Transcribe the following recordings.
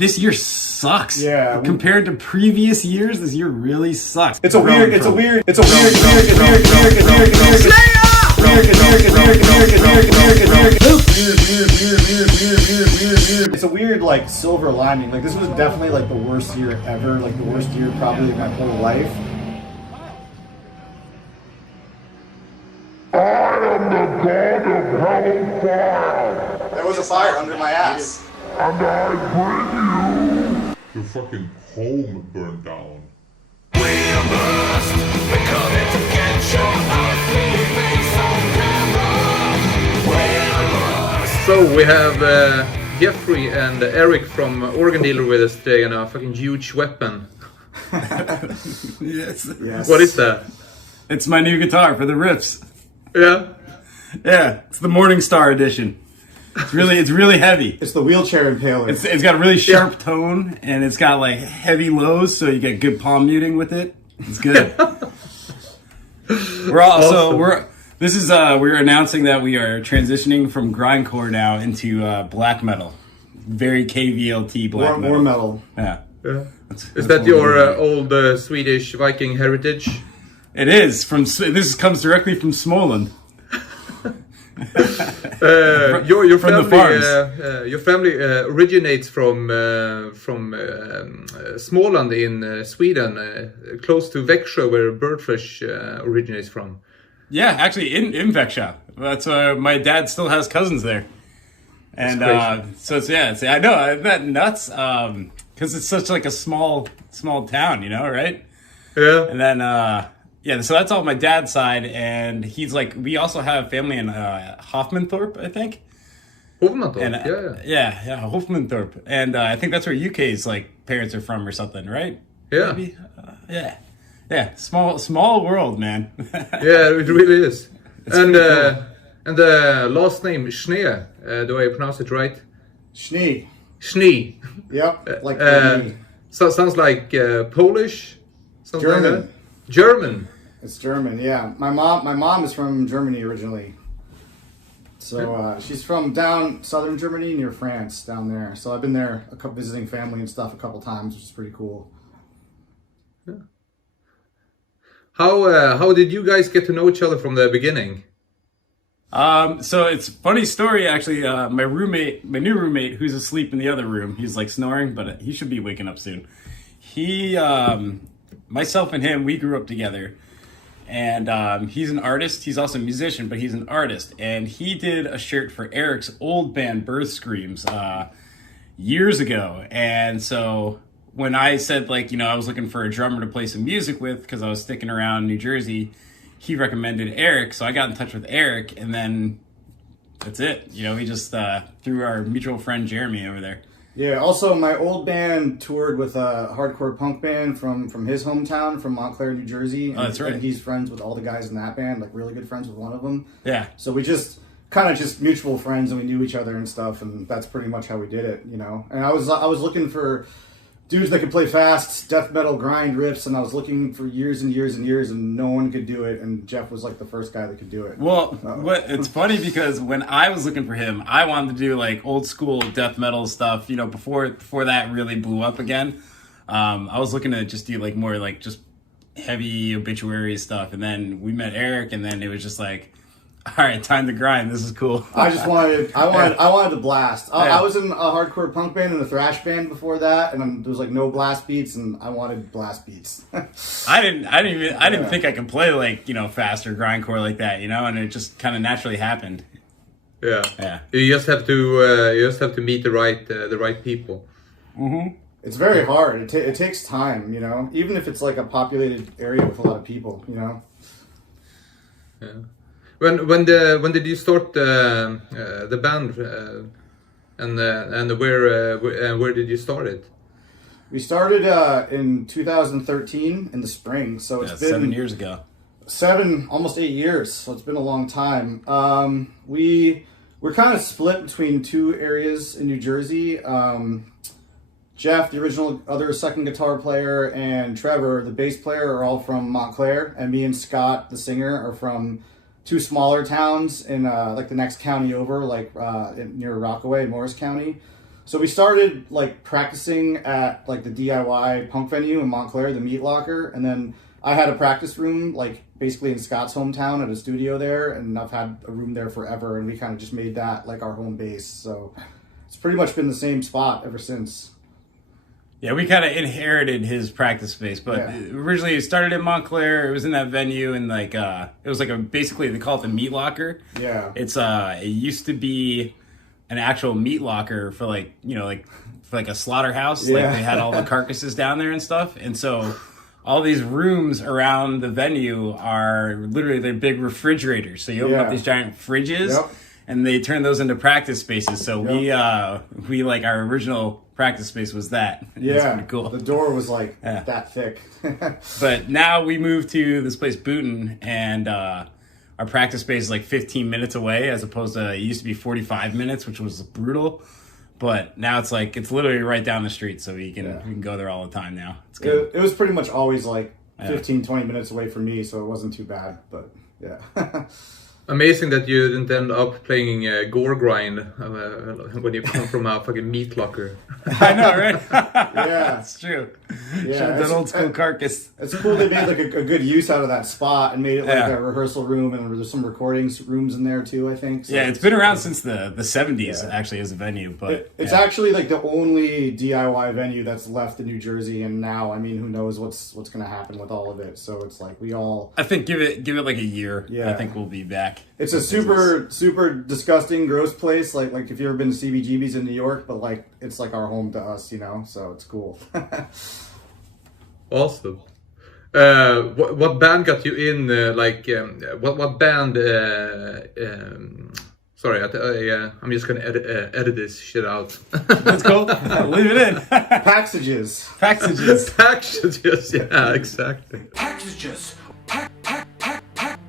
This year sucks. Yeah. Compared to previous years, this year really sucks. It's a weird. It's a weird, like, silver lining. Like, this was definitely like the worst year ever. Like the worst year probably of my whole life. I am the god of hellfire, There was a fire under my ass. and I bring you. Your fucking home burned down. Wheelmust, we're coming to get your ugly face on camera. Wheelmust. So we have Jeffrey and Eric from Organ Dealer with us today, and a fucking huge weapon. Yes. Yes. What is that? It's my new guitar for the riffs. Yeah. Yeah, it's the Morningstar edition. It's really heavy. It's the wheelchair impaler. It's got a really sharp tone, and it's got like heavy lows, so you get good palm muting with it. It's good. We're also we're announcing that we are transitioning from grindcore now into black metal, very KVLT black metal. More metal. Yeah. Yeah. That's Is that what your we're doing. old Swedish Viking heritage? It is from. This comes directly from Småland. Your from the family, farms. your family originates from Småland in Sweden, close to Växjö, where birdfish originates from. Yeah, actually, in Växjö. That's my dad still has cousins there, and so it's I know I'm not nuts because it's such like a small town, you know, right? Yeah. And then yeah, so that's all my dad's side, and he's like we also have family in Hoffmantorp, I think. Hoffmantorp, And yeah. Hoffmantorp, and I think that's where UK's like parents are from or something, right? Yeah. Maybe? Yeah. Small world, man. Yeah, it really is. And pretty cool. and the last name Schnee, do I pronounce it right? Schnee. Schnee. Yep. Like So sounds like Polish. Something like German. that? German. It's German. Yeah. My mom is from Germany originally. So she's from down southern Germany near France down there. So I've been there visiting family and stuff a couple times, which is pretty cool. Yeah. How did you guys get to know each other from the beginning? So it's a funny story actually. My new roommate, who's asleep in the other room, he's like snoring, but he should be waking up soon. He, myself and him, we grew up together, and he's an artist. He's also a musician, but he's an artist, and he did a shirt for Eric's old band, Birth Screams, years ago. And so when I said, like, you know, I was looking for a drummer to play some music with because I was sticking around New Jersey, he recommended Eric, so I got in touch with Eric, and then that's it. You know, he just through our mutual friend Jeremy over there. Yeah. Also, my old band toured with a hardcore punk band from his hometown, from Montclair, New Jersey. Oh, that's right. And he's friends with all the guys in that band, like really good friends with one of them. Yeah. So we just kind of just mutual friends, and we knew each other and stuff, and that's pretty much how we did it, you know. And I was looking for dudes that could play fast death metal grind riffs, and I was looking for years and years and years, and no one could do it, and Jeff was like the first guy that could do it. Well, it's funny because when I was looking for him, I wanted to do like old school death metal stuff, you know, before that really blew up again. I was looking to just do like more like just heavy obituary stuff, and then we met Eric, and then it was just like, all right, time to grind. This is cool. I wanted to blast. Yeah. I was in a hardcore punk band and a thrash band before that, and there was like no blast beats, and I wanted blast beats. I didn't think I could play like, you know, faster grindcore like that, you know, and it just kind of naturally happened. Yeah. Yeah. You just have to meet the right people. Mm-hmm. It's very hard. It takes time, you know, even if it's like a populated area with a lot of people, you know. Yeah. When did you start the band, and where did you start it? We started in 2013 in the spring, so it's been 7 years ago. Almost 8 years, so it's been a long time. We're kind of split between two areas in New Jersey. Jeff, the original second guitar player, and Trevor, the bass player, are all from Montclair, and me and Scott, the singer, are from two smaller towns in like the next county over, like near Rockaway, Morris County. So we started like practicing at like the DIY punk venue in Montclair, the Meat Locker, and then I had a practice room like basically in Scott's hometown at a studio there, and I've had a room there forever, and we kind of just made that like our home base. So it's pretty much been the same spot ever since. Yeah, we kind of inherited his practice space, but originally it started in Montclair. It was in that venue, and like it was like basically they call it the Meat Locker. Yeah, it's it used to be an actual meat locker for like for like a slaughterhouse. Like they had all the carcasses down there and stuff, and so all these rooms around the venue are literally they're big refrigerators. So you open up these giant fridges. And they turned those into practice spaces. So we like our original practice space was that. It's pretty cool. The door was like that thick. But now we moved to this place, Booton, and our practice space is like 15 minutes away, as opposed to it used to be 45 minutes, which was brutal. But now it's like it's literally right down the street, so we can go there all the time now. It's good. It was pretty much always like 15, 20 minutes away from me, so it wasn't too bad. But yeah. Amazing that you didn't end up playing Gore Grind when you come from a fucking meat locker. I know, right? Yeah, it's true. Yeah, Should have done old school carcass. It's cool they made like a good use out of that spot and made it like a rehearsal room, and there's some recording rooms in there too, I think. So it's been around since the 70s actually as a venue, but it's actually like the only DIY venue that's left in New Jersey, and now I mean who knows what's going to happen with all of it. So it's like we all I think give it like a year. I think we'll be back. It's a super disgusting, gross place. Like if you've ever been to CBGB's in New York, but like it's like our home to us, you know. So it's cool. Awesome. What band got you in? What band? Sorry, I'm just gonna edit this shit out. Let's go. Leave it in. Packages. Packages. Packages. Yeah, exactly. Packages.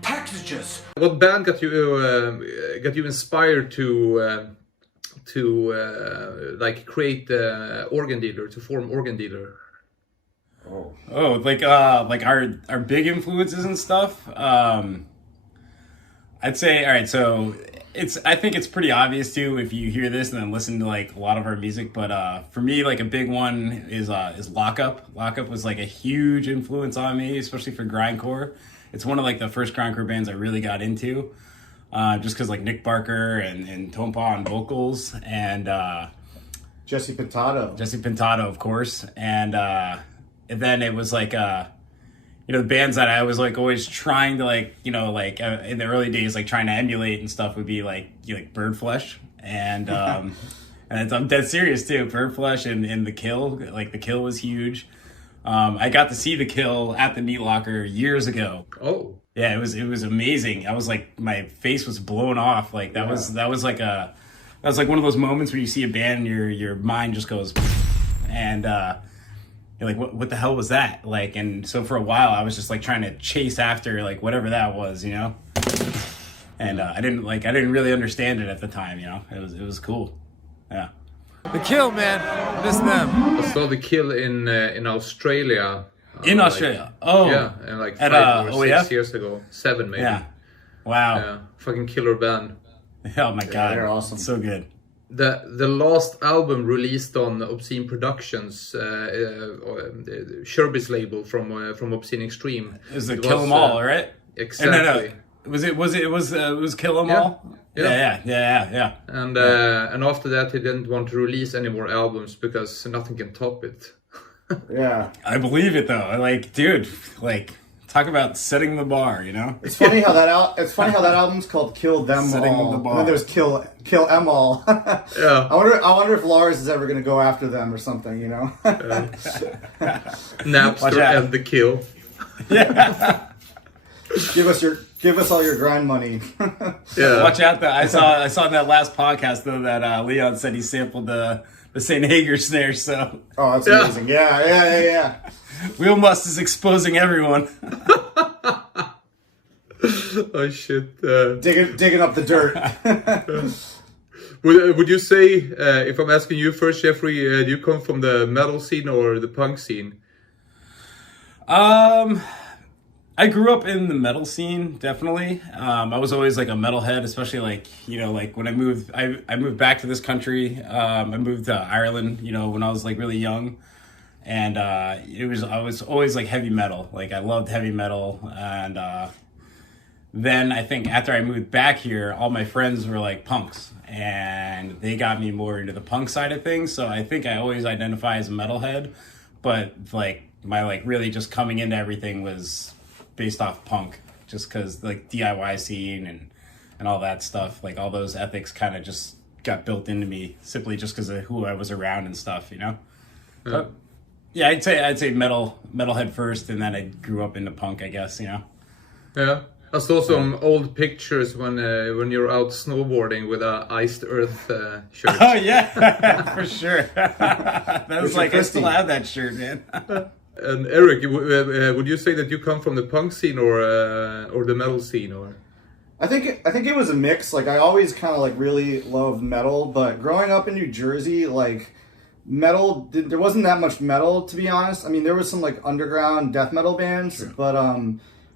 Packages. What band got you inspired to like create Organ Dealer, to form Organ Dealer? Like our big influences and stuff. I'd say, all right, so I think it's pretty obvious too if you hear this and then listen to like a lot of our music, but for me, like a big one is Lockup. Lockup was like a huge influence on me, especially for grindcore. It's one of like the first grindcore bands I really got into, just because like Nick Barker and Tompa on vocals, and Jesse Pintado, of course, and then it was like the bands that I was like always trying to like in the early days like trying to emulate and stuff would be like Birdflesh and and I'm dead serious too. Birdflesh and The Kill, like The Kill was huge. I got to see The Kill at the Meat Locker years ago. Oh. Yeah, it was amazing. I was like, my face was blown off. Like that was like one of those moments where you see a band and your mind just goes, and you're like, what the hell was that? Like, and so for a while I was just like trying to chase after like whatever that was, you know. And I didn't really understand it at the time, you know. It was cool. Yeah. The Kill, man. Miss them. I saw The Kill in Australia. In Australia? Yeah, and like 5 or 6 years ago. 7 maybe. Yeah. Wow. Yeah, fucking killer band. Oh my god. They're awesome. So good. The last album released on Obscene Productions, Sherbis label from Obscene Extreme. It was Kill 'Em All, right? Exactly. No. It was Kill 'Em All? Yeah. And after that, he didn't want to release any more albums because nothing can top it. Yeah, I believe it though. Like, dude, like talk about setting the bar, you know. It's funny how that album's called Kill Them Setting All. the bar. And then there's Kill Em All. Yeah. I wonder if Lars is ever gonna go after them or something, you know. Napster and The Kill. Yeah. Give us all your grind money. Yeah. Watch out though. I saw in that last podcast though that Leon said he sampled the St. Hager snare, so Oh, that's amazing. Yeah. Wheelmust is exposing everyone. Oh shit. Digging up the dirt. Would you say, if I'm asking you first, Jeffrey, do you come from the metal scene or the punk scene? I I grew up in the metal scene, definitely. I was always like a metalhead, especially like, you know, like when I moved back to this country. I moved to Ireland, you know, when I was like really young. And I was always like heavy metal. Like I loved heavy metal. And then I think after I moved back here, all my friends were like punks. And they got me more into the punk side of things. So I think I always identify as a metalhead. But like my like really just coming into everything was based off punk, just because like DIY scene and all that stuff, like all those ethics kind of just got built into me simply just because of who I was around and stuff, you know. Yeah. But, yeah, I'd say metalhead first, and then I grew up into punk, I guess, you know. Yeah, I saw some old pictures when you're out snowboarding with a Iced Earth shirt. Oh yeah, for sure. That was like I still have that shirt, man. And Eric, would you say that you come from the punk scene or the metal scene, or? I think it was a mix. Like I always kind of like really loved metal, but growing up in New Jersey, like metal, there wasn't that much metal, to be honest. I mean, there was some like underground death metal bands, sure. But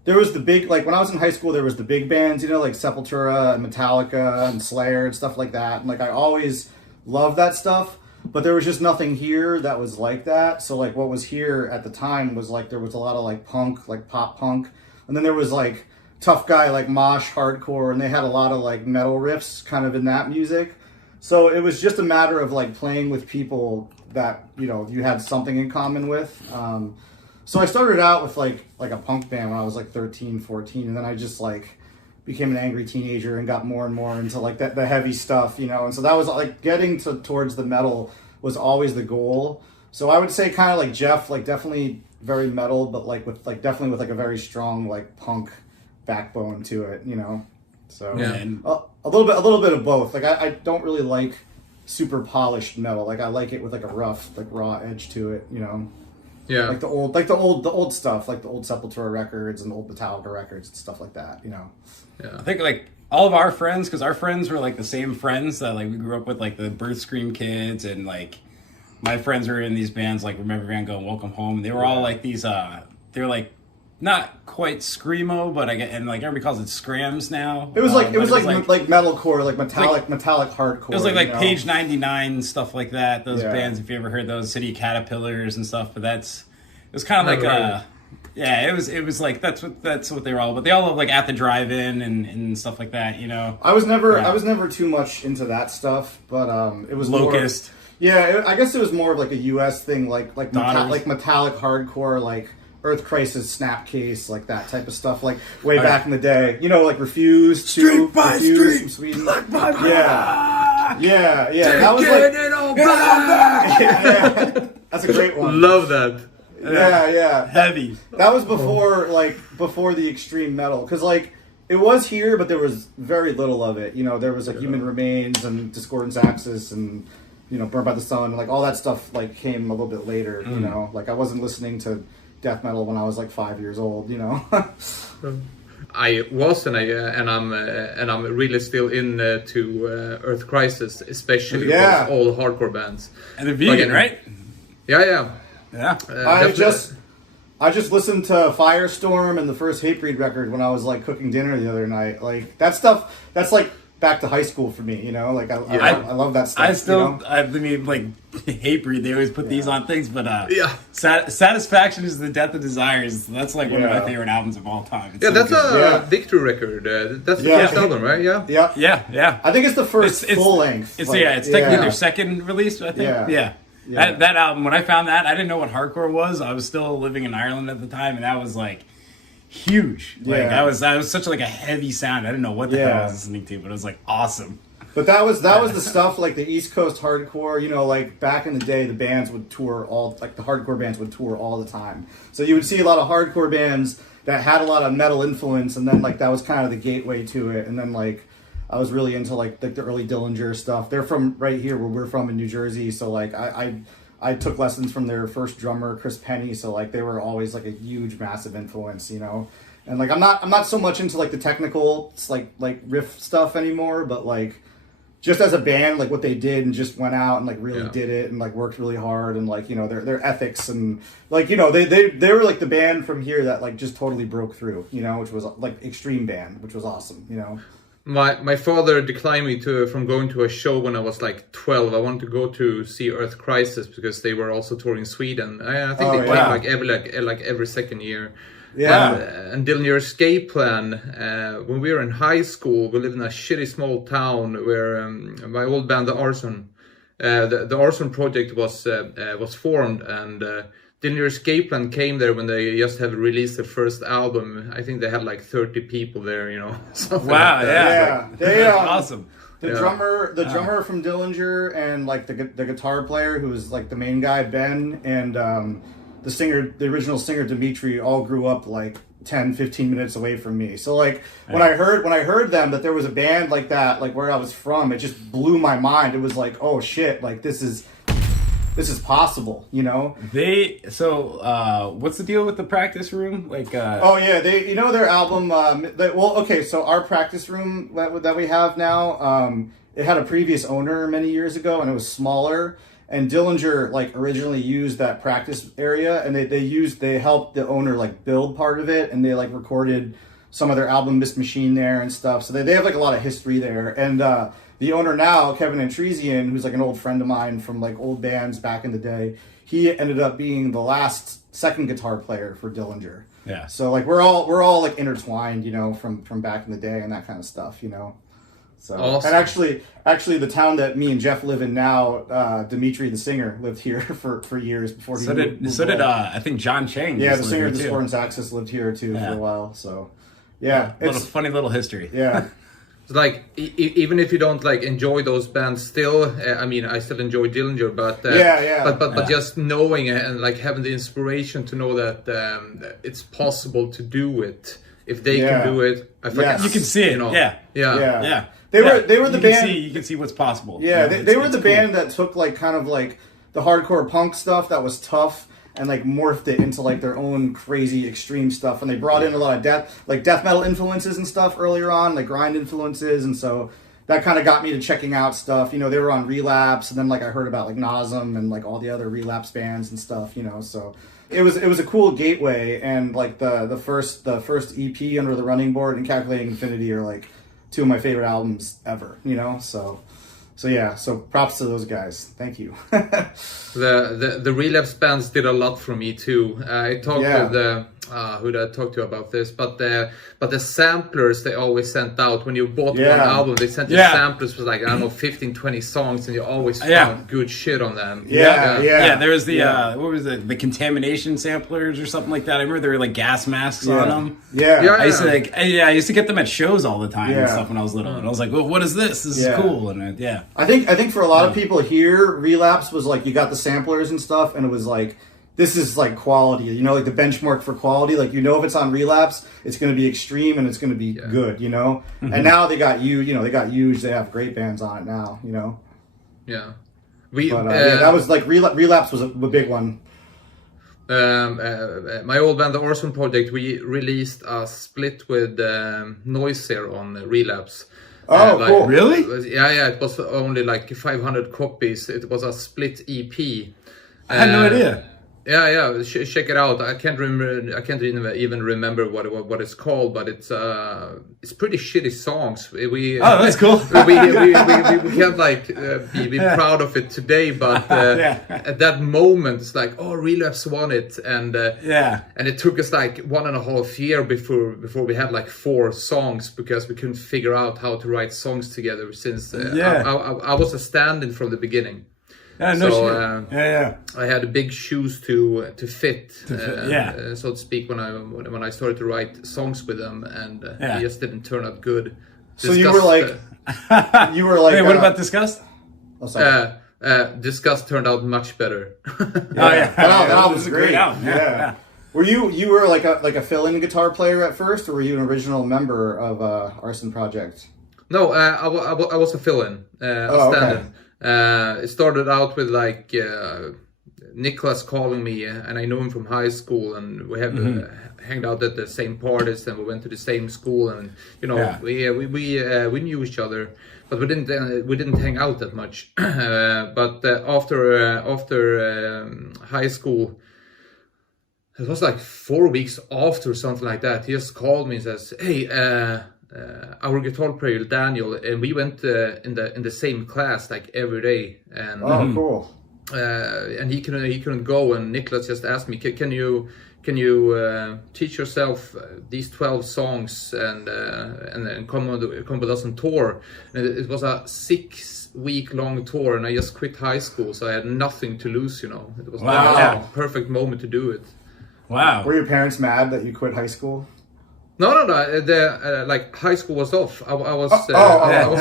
there was the big, like when I was in high school, there was the big bands, you know, like Sepultura and Metallica and Slayer and stuff like that. And like I always loved that stuff. But there was just nothing here that was like that. So like what was here at the time was like there was a lot of like punk, like pop punk. And then there was like tough guy like mosh hardcore, and they had a lot of like metal riffs kind of in that music. So it was just a matter of like playing with people that, you know, you had something in common with. So I started out with like a punk band when I was like 13, 14, and then I just like became an angry teenager and got more and more into like the heavy stuff, you know. And so that was like getting towards the metal was always the goal. So I would say kind of like Jeff, like definitely very metal, but like with like definitely with like a very strong like punk backbone to it, you know. So yeah. a little bit of both. Like I don't really like super polished metal. Like I like it with like a rough, like raw edge to it, you know. Yeah. Like the old stuff, like the old Sepultura records and old Metallica records and stuff like that, you know. Yeah. I think like all of our friends, because our friends were like the same friends that like we grew up with, like the Birth Scream Kids, and like my friends were in these bands like Remember Van Gogh and Welcome Home. They were all like these they were like not quite screamo, but and like everybody calls it scrams now. It was like metalcore, like metallic hardcore. It was like Page 99 stuff like that. Those bands, if you ever heard those, City Caterpillars and stuff. But it was kind of like yeah, it was like that's what they were all. But they all love like At the Drive-In and stuff like that, you know. I was never too much into that stuff, but it was Locust. I guess it was more of like a U.S. thing, like metallic hardcore, like Earth Crisis, Snapcase, like that type of stuff, like way back in the day. You know, like Refused, Street by Street, from Sweden. Yeah. That was like it all back. yeah. That's a great one. Love that. Yeah. Heavy. That was before the extreme metal, because like it was here, but there was very little of it. You know, there was like Human Remains and Discordance Axis and, you know, Burned by the Sun, and like all that stuff like came a little bit later. You know, like I wasn't listening to death metal when I was like 5 years old. You know. I was and I'm really still into Earth Crisis, especially with all hardcore bands. And they're vegan, right? Yeah. I just listened to Firestorm and the first Hatebreed record when I was like cooking dinner the other night. Like that stuff, that's like back to high school for me, you know. Like I love that stuff. I still, you know? I mean, like Hatebreed, they always put these on things, but Satisfaction is the Death of Desires. That's like one of my favorite albums of all time. It's that's a Victory record. That's the first album, right? Yeah. I think it's the first full length. It's technically their second release. I think. Yeah. That album, when I found that, I didn't know what hardcore was. I was still living in Ireland at the time, and that was like huge. Like I was such like a heavy sound. I didn't know what the hell I was listening to, but it was like awesome. But that was the stuff like the East Coast hardcore. You know, like back in the day, the bands would tour the hardcore bands would tour all the time. So you would see a lot of hardcore bands that had a lot of metal influence, and then like that was kind of the gateway to it. And then like I was really into like the early Dillinger stuff. They're from right here where we're from in New Jersey, so like I took lessons from their first drummer, Chris Penny. So like they were always like a huge, massive influence, you know. And like I'm not so much into like the technical like riff stuff anymore, but like just as a band, like what they did and just went out and like really did it and like worked really hard and like, you know, their ethics and like, you know, they were like the band from here that like just totally broke through, you know, which was like extreme band, which was awesome, you know. My father declined me from going to a show when I was like 12. I wanted to go to see Earth Crisis because they were also touring Sweden. I think they came like every second year. Yeah. And Dillinger Escape Plan. When we were in high school, we lived in a shitty small town where my old band, the Arson, the Arson project was formed, and Dillinger Escape Plan came there when they just have released their first album. I think they had like 30 people there, you know. Wow, like yeah. That's awesome. The drummer from Dillinger and like the guitar player who was like the main guy, Ben, and the original singer Dimitri all grew up like 10-15 minutes away from me. So like when I heard them that there was a band like that, like where I was from, it just blew my mind. It was like, oh shit, like this is possible, you know? What's the deal with the practice room? Like they, you know, their album so our practice room that we have now, it had a previous owner many years ago and it was smaller. And Dillinger like originally used that practice area, and they helped the owner like build part of it, and they like recorded some of their album Mist Machine there and stuff. So they have like a lot of history there. And the owner now, Kevin Antresian, who's like an old friend of mine from like old bands back in the day, he ended up being the second guitar player for Dillinger. Yeah. So like we're all like intertwined, you know, from back in the day and that kind of stuff, you know. So awesome. And actually, the town that me and Jeff live in now, Dimitri, the singer, lived here for years before he moved did I think John Chang. Yeah, the singer of the Sport and Saxus lived here too for a while. So yeah, it's a funny little history. Yeah. It's like even if you don't like enjoy those bands, still, I mean, I still enjoy Dillinger, but but just knowing and like having the inspiration to know that it's possible to do it. If they can do it, I forget. You can see it. You know? Yeah. They were the band. You can see what's possible. Yeah, you know, they were the band that took like kind of like the hardcore punk stuff that was tough and like morphed it into like their own crazy extreme stuff. And they brought in a lot of death metal influences and stuff earlier on, like grind influences. And so that kind of got me to checking out stuff. You know, they were on Relapse, and then like I heard about like Nasum and like all the other Relapse bands and stuff. You know, so. It was a cool gateway, and like the first EP, Under the Running Board, and Calculating Infinity are like two of my favorite albums ever, you know. So props to those guys. Thank you. The Relapse bands did a lot for me too. I talked with who did I talk to about this? But the samplers they always sent out when you bought one album, they sent you samplers with like I don't know 15-20 songs, and you always found good shit on them. Yeah. There was the what was it? The Contamination samplers or something like that. I remember there were like gas masks on them. I used to get them at shows all the time and stuff when I was little, and I was like, well, what is this? This is cool. And I think for a lot of people here, Relapse was like you got the samplers and stuff, and it was like. This is like quality, you know, like the benchmark for quality. Like, you know, if it's on Relapse, it's going to be extreme and it's going to be good, you know? Mm-hmm. And now they got they got Huge. They have great bands on it now, you know? Yeah. That was like Relapse was a big one. My old band, the Orson Project, we released a split with Noiser on Relapse. Cool. Really? It was only like 500 copies. It was a split EP. I had no idea. Check it out. I can't remember. I can't even remember what it's called, but it's pretty shitty songs. That's cool. we can't like be proud of it today, but at that moment it's like, oh, Relapse won it, and it took us like 1.5 years before we had like 4 songs because we couldn't figure out how to write songs togetger since I was a stand-in from the beginning. I had big shoes to fit, so to speak, when I started to write songs with them, and they just didn't turn out good. So you were like, Hey, what about Disgust? Oh, sorry. Disgust turned out much better. That album was great. Yeah. Were you were like a fill-in guitar player at first, or were you an original member of Arson Project? No, I was a fill-in, stand-in. It started out with like Nicholas calling me, and I know him from high school, and we have hanged out at the same parties, and we went to the same school, and you know, we knew each other, but we didn't hang out that much. But after high school, it was like 4 weeks after, something like that. He just called me and says, "Hey, our guitar player Daniel, and we went in the same class like every day." And cool. And he couldn't go, and Nicholas just asked me, "Can you teach yourself these 12 songs and come with us on tour?" And it was a 6-week-long tour, and I just quit high school, so I had nothing to lose. You know, it was a perfect moment to do it. Wow. Were your parents mad that you quit high school? No. Like high school was off. I was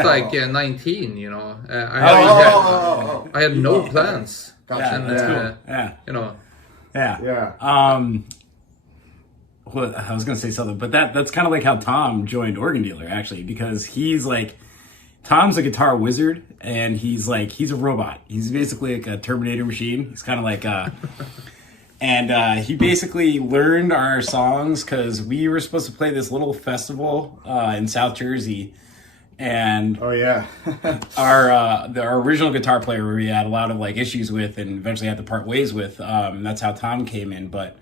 like 19. You know, I had no plans. Gotcha. And, That's cool. you know. Yeah. Well, I was gonna say something, but that's kind of like how Tom joined Organ Dealer, actually, because he's like, Tom's a guitar wizard, and he's a robot. He's basically like a Terminator machine. He's kind of like and he basically learned our songs because we were supposed to play this little festival in South Jersey, and our original guitar player we had a lot of like issues with, and eventually had to part ways with. That's how Tom came in, but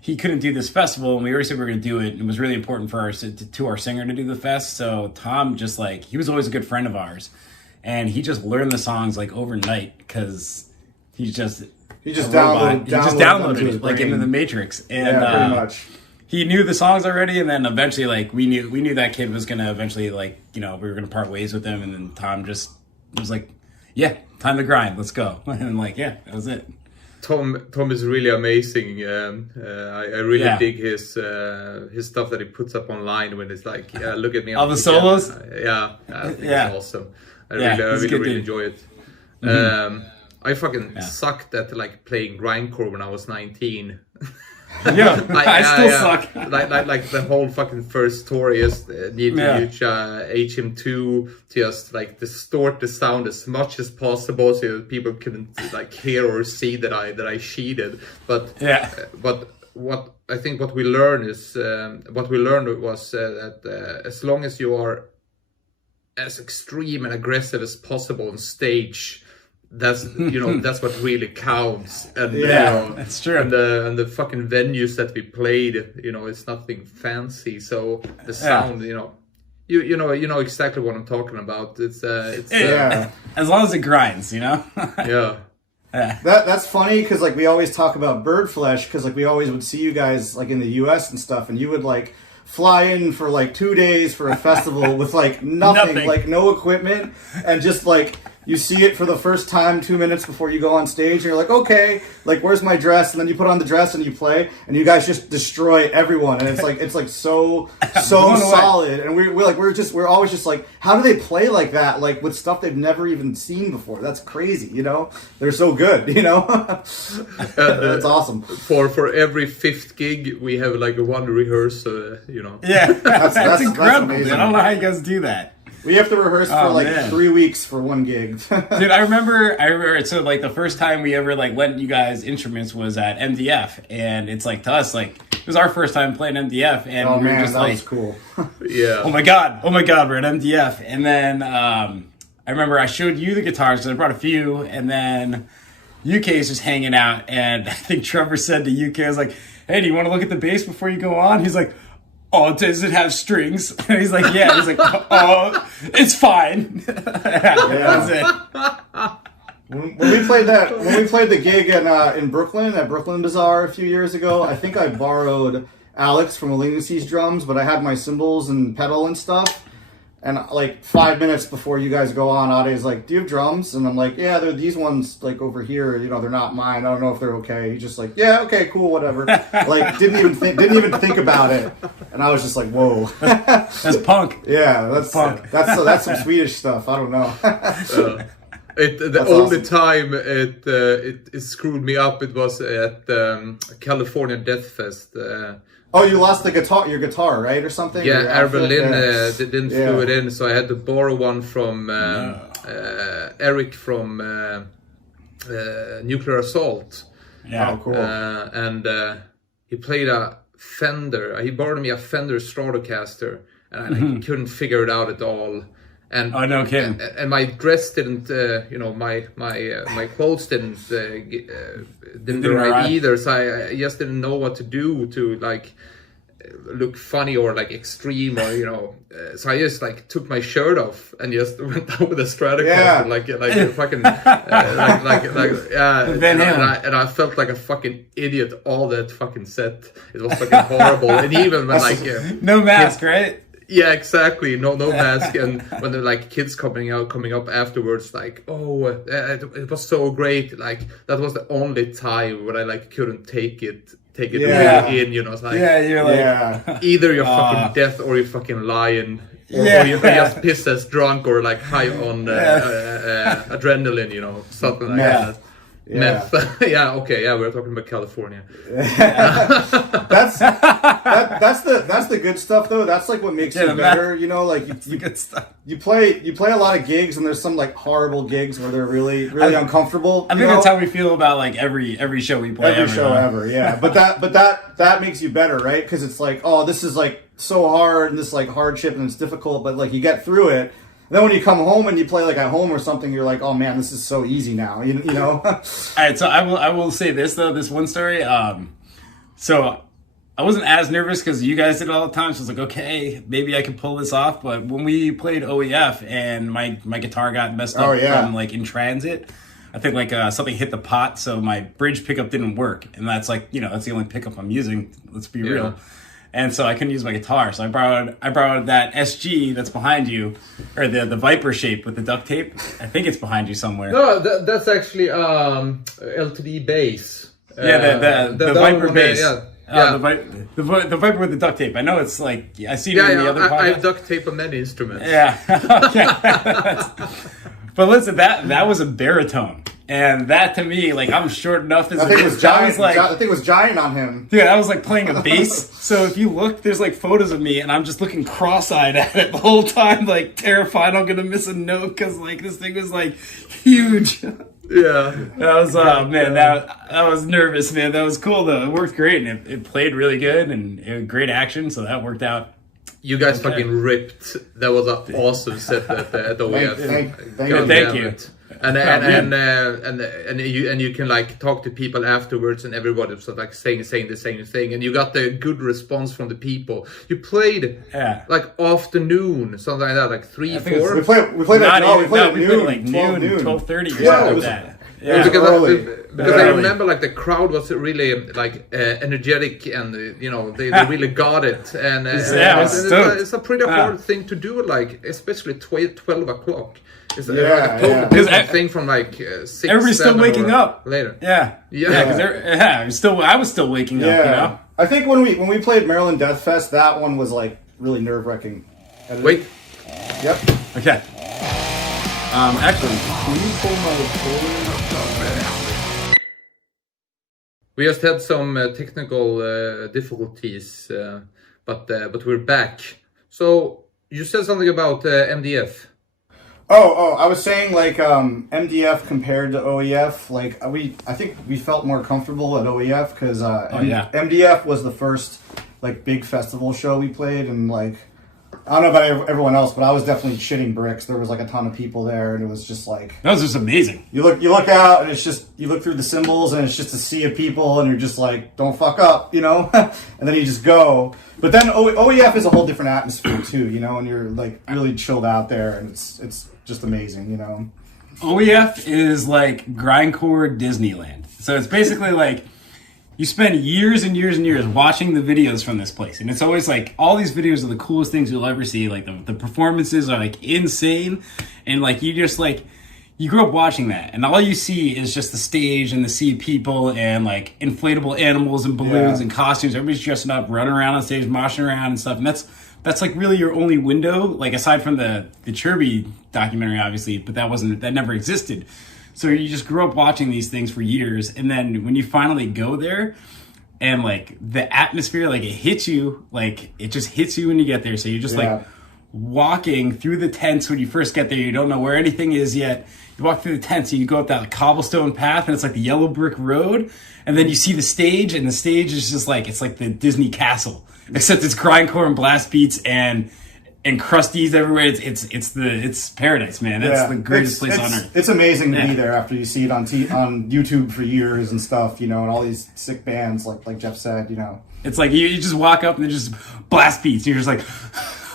he couldn't do this festival, and we already said we were going to do it. And it was really important for our singer to do the fest. So Tom just like, he was always a good friend of ours, and he just learned the songs like overnight because he just downloaded it like into the Matrix, and pretty much. He knew the songs already, and then eventually like we knew that kid was gonna eventually, like, you know, we were gonna part ways with him, and then Tom just was like, yeah, time to grind, let's go. And like, yeah, that was it. Tom is really amazing. I really dig his stuff that he puts up online when it's like, look at me. All the solos? I think it's awesome. I really enjoy it. I fucking sucked at like playing grindcore when I was 19. Yeah, I still suck. Like the whole fucking first tour is need to use HM2 to just like distort the sound as much as possible so that people couldn't like hear or see that I cheated. But what I think what we learned was that as long as you are as extreme and aggressive as possible on stage, that's that's what really counts. And that's true. And the fucking venues that we played, it's nothing fancy, so the sound, you know exactly what I'm talking about. It's as long as it grinds, That's funny because like we always talk about bird flesh because like we always would see you guys like in the US and stuff, and you would like fly in for like 2 days for a festival with like nothing, like no equipment, and just like you see it for the first time 2 minutes before you go on stage, and you're like, okay, like where's my dress? And then you put on the dress and you play, and you guys just destroy everyone, and it's like so solid. And we're always just like, how do they play like that? Like with stuff they've never even seen before. That's crazy, They're so good, That's awesome. For every 5th gig, we have like one rehearsal, Yeah, that's incredible. That's I don't know how you guys do that. We have to rehearse for 3 weeks for one gig. Dude, I remember, so like the first time we ever like lent you guys instruments was at MDF, and it's like to us, like it was our first time playing MDF, and we were just that like, was cool. Yeah. Oh my god, we're at MDF. And then I remember I showed you the guitars, so I brought a few, and then UK is just hanging out, and I think Trevor said to UK, I was like, hey, do you want to look at the bass before you go on? He's like, oh, does it have strings? And he's like, yeah. He's like, oh, it's fine. That's it. When we played the gig in Brooklyn at Brooklyn Bazaar a few years ago, I think I borrowed Alex from Malignancy's drums, but I had my cymbals and pedal and stuff. And like 5 minutes before you guys go on, Ade's like, do you have drums? And I'm like, yeah, they're these ones like over here, they're not mine. I don't know if they're okay. He's just like, yeah, okay, cool, whatever. Like didn't even think about it. And I was just like, whoa. That's punk. Yeah, that's punk. That's some Swedish stuff. I don't know. The only time it screwed me up, it was at California Death Fest. Oh, you lost your guitar, right, or something? Yeah, Air Berlin didn't flew it in, so I had to borrow one from Eric from Nuclear Assault. Yeah. Oh, cool. And he played a Fender. He borrowed me a Fender Stratocaster, and I like, couldn't figure it out at all. And Oh, no kidding. and my dress didn't, my clothes didn't arrive arrive. either. So I just didn't know what to do to like look funny or like extreme or so I just like took my shirt off and just went out with a Stratocaster like a fucking Van Halen. and I felt like a fucking idiot all that fucking set. It was fucking horrible. And even when like No mask, right? yeah, exactly. No mask. And when they're like kids coming up afterwards, like, oh, it was so great. Like that was the only time when I like couldn't take it Yeah. really in. It's like You're like, Yeah. either you're fucking death or you're fucking lying, or you're just pissed as drunk or like high on adrenaline. Something like Meth. that. Meth. Yeah. Okay. Yeah, we're talking about California. That's the good stuff though. That's like what makes Yeah, it the better. Like good stuff. you play a lot of gigs, and there's some like horrible gigs where they're really uncomfortable. I think that's how we feel about like every show we play. every show ever. Yeah, but that makes you better, right? Because it's like, oh, this is like so hard, and this like hardship, and it's difficult, but like you get through it. And then when you come home and you play like at home or something, you're like, oh man, this is so easy now. You know. All right, so I will say this though, this one story. So I wasn't as nervous because you guys did it all the time. So I was like, okay, maybe I can pull this off. But when we played OEF and my guitar got messed up from like in transit, I think like something hit the pot, so my bridge pickup didn't work, and that's like that's the only pickup I'm using. Let's be real. And so I couldn't use my guitar, so I borrowed that SG that's behind you, or the Viper shape with the duct tape. I think it's behind you somewhere. No, that's actually LTD bass. The Viper bass. Yeah. The Viper with the duct tape. I know it's like I see it Yeah, in the other podcast. I have duct tape on many instruments. Yeah. But listen, that was a baritone. And that to me, like I'm short enough as I think it was giant. giant. I think it was giant on him. Dude, I was like playing a bass. So if you look, there's like photos of me, and I'm just looking cross-eyed at it the whole time, like terrified I'm gonna miss a note because like this thing was like huge. Yeah. That was man, that was nervous, man. That was cool though. It worked great, and it played really good, and it was great action. So that worked out. You guys fucking ripped. That was an awesome set at the OEF. Thank you. And you can like talk to people afterwards, and everybody was like saying the same thing, and you got the good response from the people. You played like afternoon, something like that, like 3, 4. We played at noon, like noon, 12:30 or Yeah, something it was- like that. Yeah, because I Early. remember like the crowd was really like energetic, and they really got it, and it's a pretty hard thing to do, like especially 12 o'clock. It's a totally thing from like 6. Everybody's still waking up later. I was still waking up. I think when we played Maryland Death Fest, that one was like really nerve-wracking. Wait. Yep. Okay. Actually, can you pull my We just had some technical difficulties, but we're back. So you said something about MDF. Oh, I was saying like MDF compared to OEF, like I think we felt more comfortable at OEF because MDF was the first like big festival show we played, and like I don't know about everyone else, but I was definitely shitting bricks. There was like a ton of people there, and it was just like that was just amazing. You look out, and it's just you look through the symbols, and it's just a sea of people, and you're just like, don't fuck up, and then you just go. But then OEF is a whole different atmosphere too, and you're like really chilled out there, and it's just amazing, OEF is like grindcore Disneyland. So it's basically like you spend years and years and years watching the videos from this place, and it's always like all these videos are the coolest things you'll ever see. Like the performances are like insane, and like you just like you grew up watching that, and all you see is just the stage and the sea of people and like inflatable animals and balloons and costumes. Everybody's dressing up, running around on stage, moshing around and stuff, and that's like really your only window, like aside from the Chirby documentary, obviously, but that never existed. So you just grew up watching these things for years, and then when you finally go there, and like the atmosphere, like it hits you, like it just hits you when you get there. So you're just like walking through the tents when you first get there. You don't know where anything is yet. You walk through the tents and you go up that cobblestone path, and it's like the yellow brick road. And then you see the stage, and the stage is just like, it's like the Disney castle, except it's grindcore and blast beats and crusties everywhere. It's paradise, man. That's the greatest place on earth. It's amazing to be there after you see it on YouTube for years and stuff, and all these sick bands, like Jeff said, It's like you just walk up and they're just blast beats, and you're just like,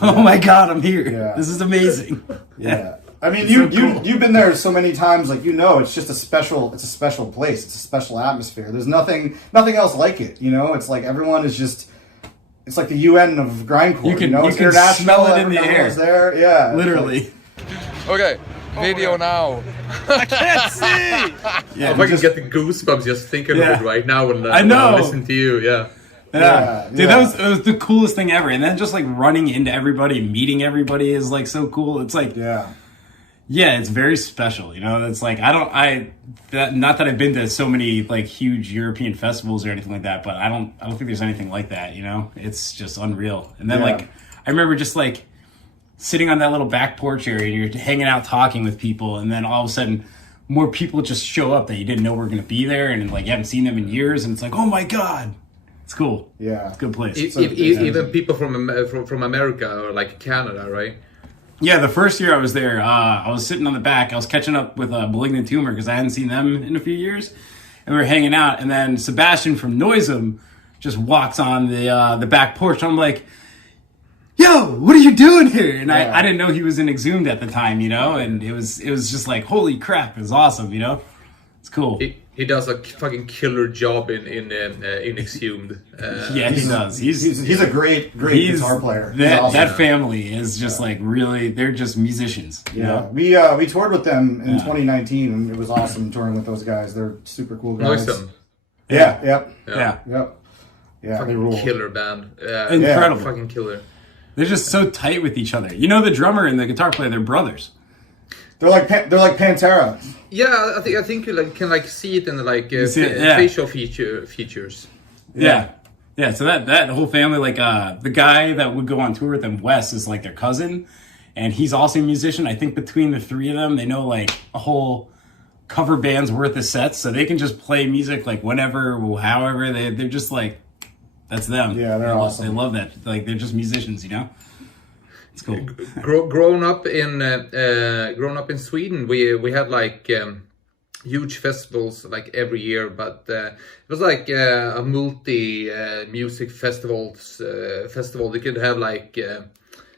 oh my God, I'm here. Yeah. This is amazing. Yeah. I mean, you've been there so many times, it's just a special place. It's a special atmosphere. There's nothing else like it, It's like everyone is just, it's like the UN of grindcore. You can smell it in the air. There, yeah, literally. Okay, video now. I can't see. Yeah, I can get the goosebumps just thinking of it right now when I know. Listen to you. Yeah. Dude, that was the coolest thing ever. And then just like running into everybody, meeting everybody is like so cool. It's like it's very special. It's like not that I've been to so many like huge European festivals or anything like that, but I don't think there's anything like that. It's just unreal. And then like I remember just like sitting on that little back porch area, and you're hanging out talking with people, and then all of a sudden more people just show up that you didn't know were going to be there, and like you haven't seen them in years, and it's like, oh my God. It's cool. Yeah, it's a good place. Even people from America or like Canada, right? Yeah, the first year I was there, I was sitting on the back. I was catching up with Malignant Tumor because I hadn't seen them in a few years, and we were hanging out. And then Sebastian from Noisem just walks on the back porch. I'm like, "Yo, what are you doing here?" And I didn't know he was in Exhumed at the time, And it was just like, holy crap, it was awesome, It's cool. He does a fucking killer job in Exhumed. Yeah, he does. He's a great guitar player. That family is just like really, they're just musicians. Yeah, we toured with them in 2019, and it was awesome touring with those guys. They're super cool guys. Noisem. Yeah. Fucking they rule. killer band. Incredible. Fucking killer. They're just so tight with each other. The drummer and the guitar player, they're brothers. They're like Pantera. Yeah, I think you can see it in the facial features. Yeah. So that whole family, like the guy that would go on tour with them, Wes, is like their cousin, and he's also a musician. I think between the three of them, they know like a whole cover band's worth of sets, so they can just play music like whenever, however. They're just like, that's them. Yeah, they're awesome. They love that. Like they're just musicians, It's cool. Grown up in Sweden, we had like huge festivals like every year, but it was like a multi music festival. They could have like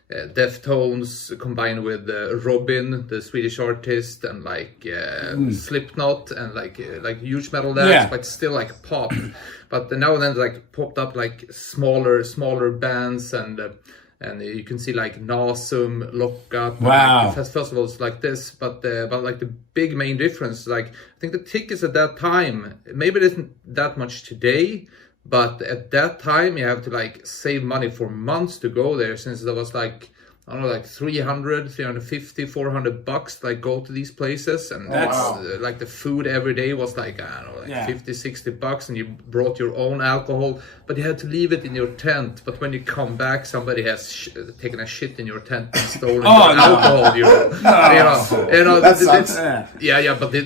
Deftones combined with Robin, the Swedish artist, and like Slipknot, and like huge metal acts, but still like pop. But now and then like popped up like smaller bands, and you can see like Nasum, Lockup, like festivals like this. But like the big main difference, like I think the tickets at that time, maybe it isn't that much today, but at that time you have to like save money for months to go there, since there was like, I don't know, like 300, 350, 400 bucks, like go to these places. And that's like the food every day was like, I don't know, like 50, 60 bucks, and you brought your own alcohol, but you had to leave it in your tent. But when you come back, somebody has taken a shit in your tent and stolen your alcohol. But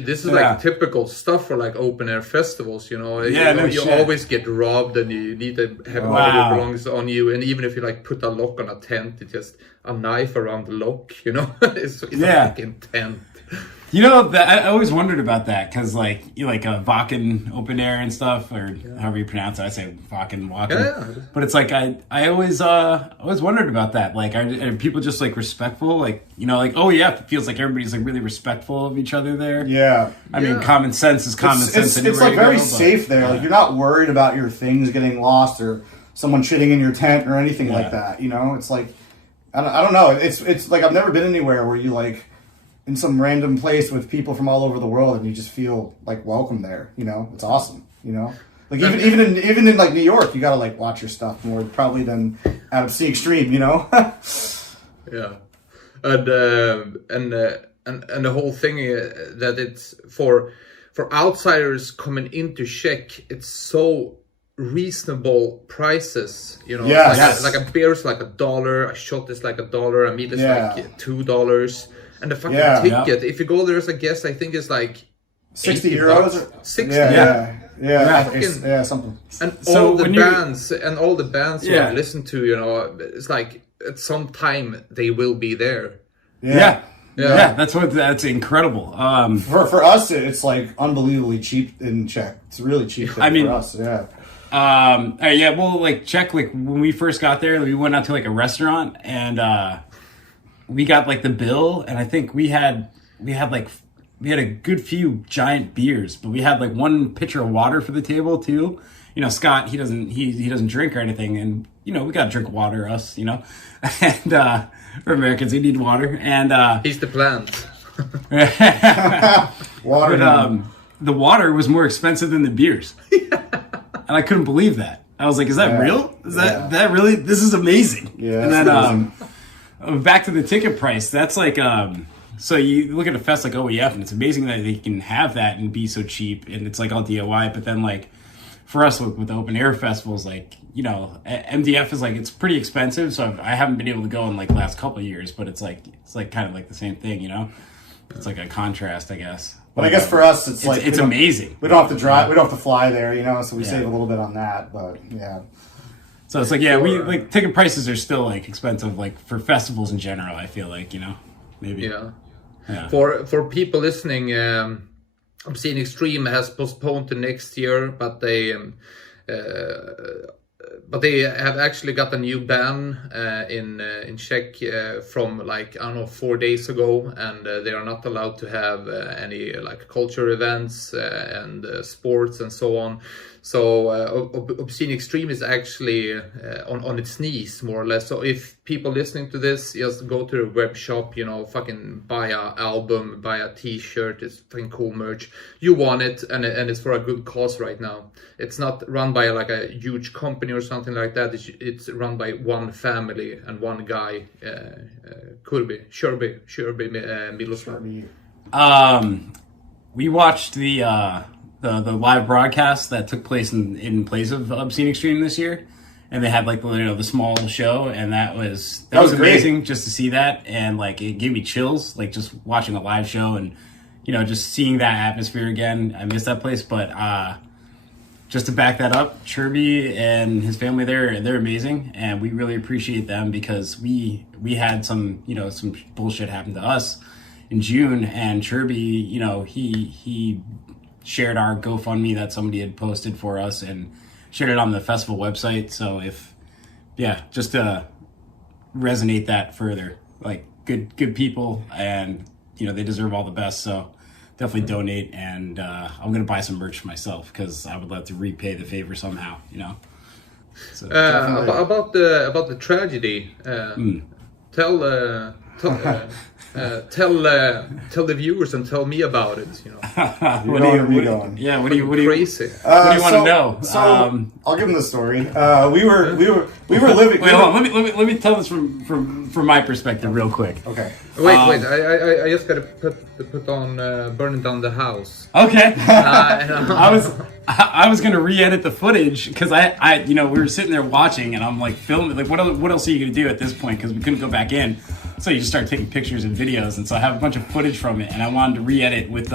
this is like typical stuff for like open air festivals, you always get robbed, and you need to have money that belongs on you. And even if you like put a lock on a tent, it just a knife around the lock, it's a fucking tent. I always wondered about that, because like a Vakken open air and stuff, or however you pronounce it. I say Vakken. But it's like I always wondered about that. Like, are people just like respectful? Like, it feels like everybody's like really respectful of each other there. Yeah. I mean, common sense is common sense. It's like very safe there. Like, you're not worried about your things getting lost or someone shitting in your tent or anything like that. It's like, I don't know. It's like I've never been anywhere where you like in some random place with people from all over the world, and you just feel like welcome there. It's awesome. Like even in like New York, you gotta like watch your stuff more probably than out of Sea Extreme. Yeah, and the whole thing that it's for outsiders coming into Czech, it's so reasonable prices. You know, Yes. like a beer is like $1, a shot is like $1, a meal is like $2, and the fucking ticket. If you go there as a guest, I think it's like 60 €80. euros. 60. Yeah, something. And So all the when bands you listen to, you know, it's like at some time they will be there. Yeah, that's incredible. For us, it's like unbelievably cheap in Czech. It's really cheap there for us. Yeah. Well, like Czech, like when we first got there, we went out to like a restaurant and we got like the bill, and I think we had a good few giant beers, but we had like one pitcher of water for the table too. You know, Scott, he doesn't drink or anything, and you know, we gotta drink water, us, you know, and we're Americans, we need water, and he's the plant. Water. But the water was more expensive than the beers, and I couldn't believe that. I was like, "Is that real? Is that really? This is amazing." Yeah. And then back to the ticket price. That's like so you look at a fest like OEF, and it's amazing that they can have that and be so cheap, and it's like all DIY. But then like for us with the open air festivals, like, you know, MDF is like, it's pretty expensive, so I haven't been able to go in like the last couple of years, but it's like kind of like the same thing, you know. It's like a contrast, I guess. But I guess for us, it's like it's amazing. We don't have to drive. We don't have to fly there, you know. So we save a little bit on that. But yeah. So it's like we like ticket prices are still like expensive, like for festivals in general. I feel like, you know, maybe. Yeah. For people listening, Obscene Extreme has postponed to next year, but they have actually got a new ban in Czech from like, I don't know, 4 days ago, and they are not allowed to have any like culture events and sports and so on. So Obscene Extreme is actually on its knees, more or less. So if people listening to this, just go to the web shop, you know, fucking buy a album, buy a t-shirt, it's fucking cool merch. You want it, and it's for a good cause right now. It's not run by like a huge company or something like that. It's run by one family and one guy, Sherby Miloslav. We watched the live broadcast that took place in place of Obscene Extreme this year, and they had like the small show, and that was amazing just to see that, and like it gave me chills, like just watching a live show and, you know, just seeing that atmosphere again. I miss that place, but just to back that up, Cherby and his family they're amazing, and we really appreciate them, because we had some bullshit happen to us in June, and Cherby, you know, he shared our GoFundMe that somebody had posted for us and shared it on the festival website. So just to resonate that further, like good people, and you know, they deserve all the best. So definitely donate, and I'm gonna buy some merch myself, because I would love to repay the favor somehow, you know. So about the tragedy, tell the viewers and tell me about it. You know, what are you going? Yeah, what do you crazy? What do you want to know? So I'll give them the story. We were living. Wait, hold on. Let me tell this from my perspective real quick. Okay. Wait. I just gotta put on burning down the house. Okay. I was gonna re-edit the footage, because I we were sitting there watching, and I'm like filming. Like, what else are you gonna do at this point? Because we couldn't go back in. So you just start taking pictures and videos, and so I have a bunch of footage from it, and I wanted to re-edit with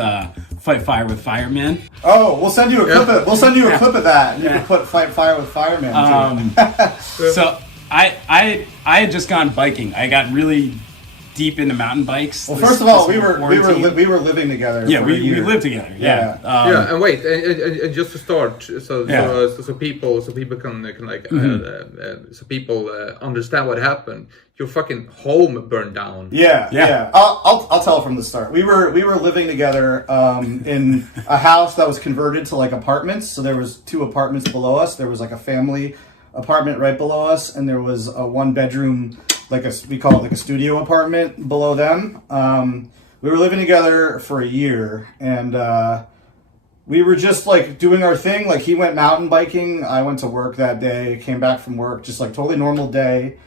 Fight Fire with Fireman. Oh, we'll send you a clip. We'll send you a clip of that, and you can put Fight Fire with Fireman too. So I had just gone biking. I got really deep into mountain bikes. Well, first of all, we were living together. Yeah, for we a year. lived together. Yeah. And wait, and just to start, so people can like so people understand what happened. Your fucking home burned down. Yeah. I'll tell from the start. We were living together in a house that was converted to like apartments. So there was 2 apartments below us. There was like a family apartment right below us, and there was a 1-bedroom, we call it like a studio apartment below them. We were living together for a year, and we were just like doing our thing. Like, he went mountain biking, I went to work that day, came back from work, just like totally normal day.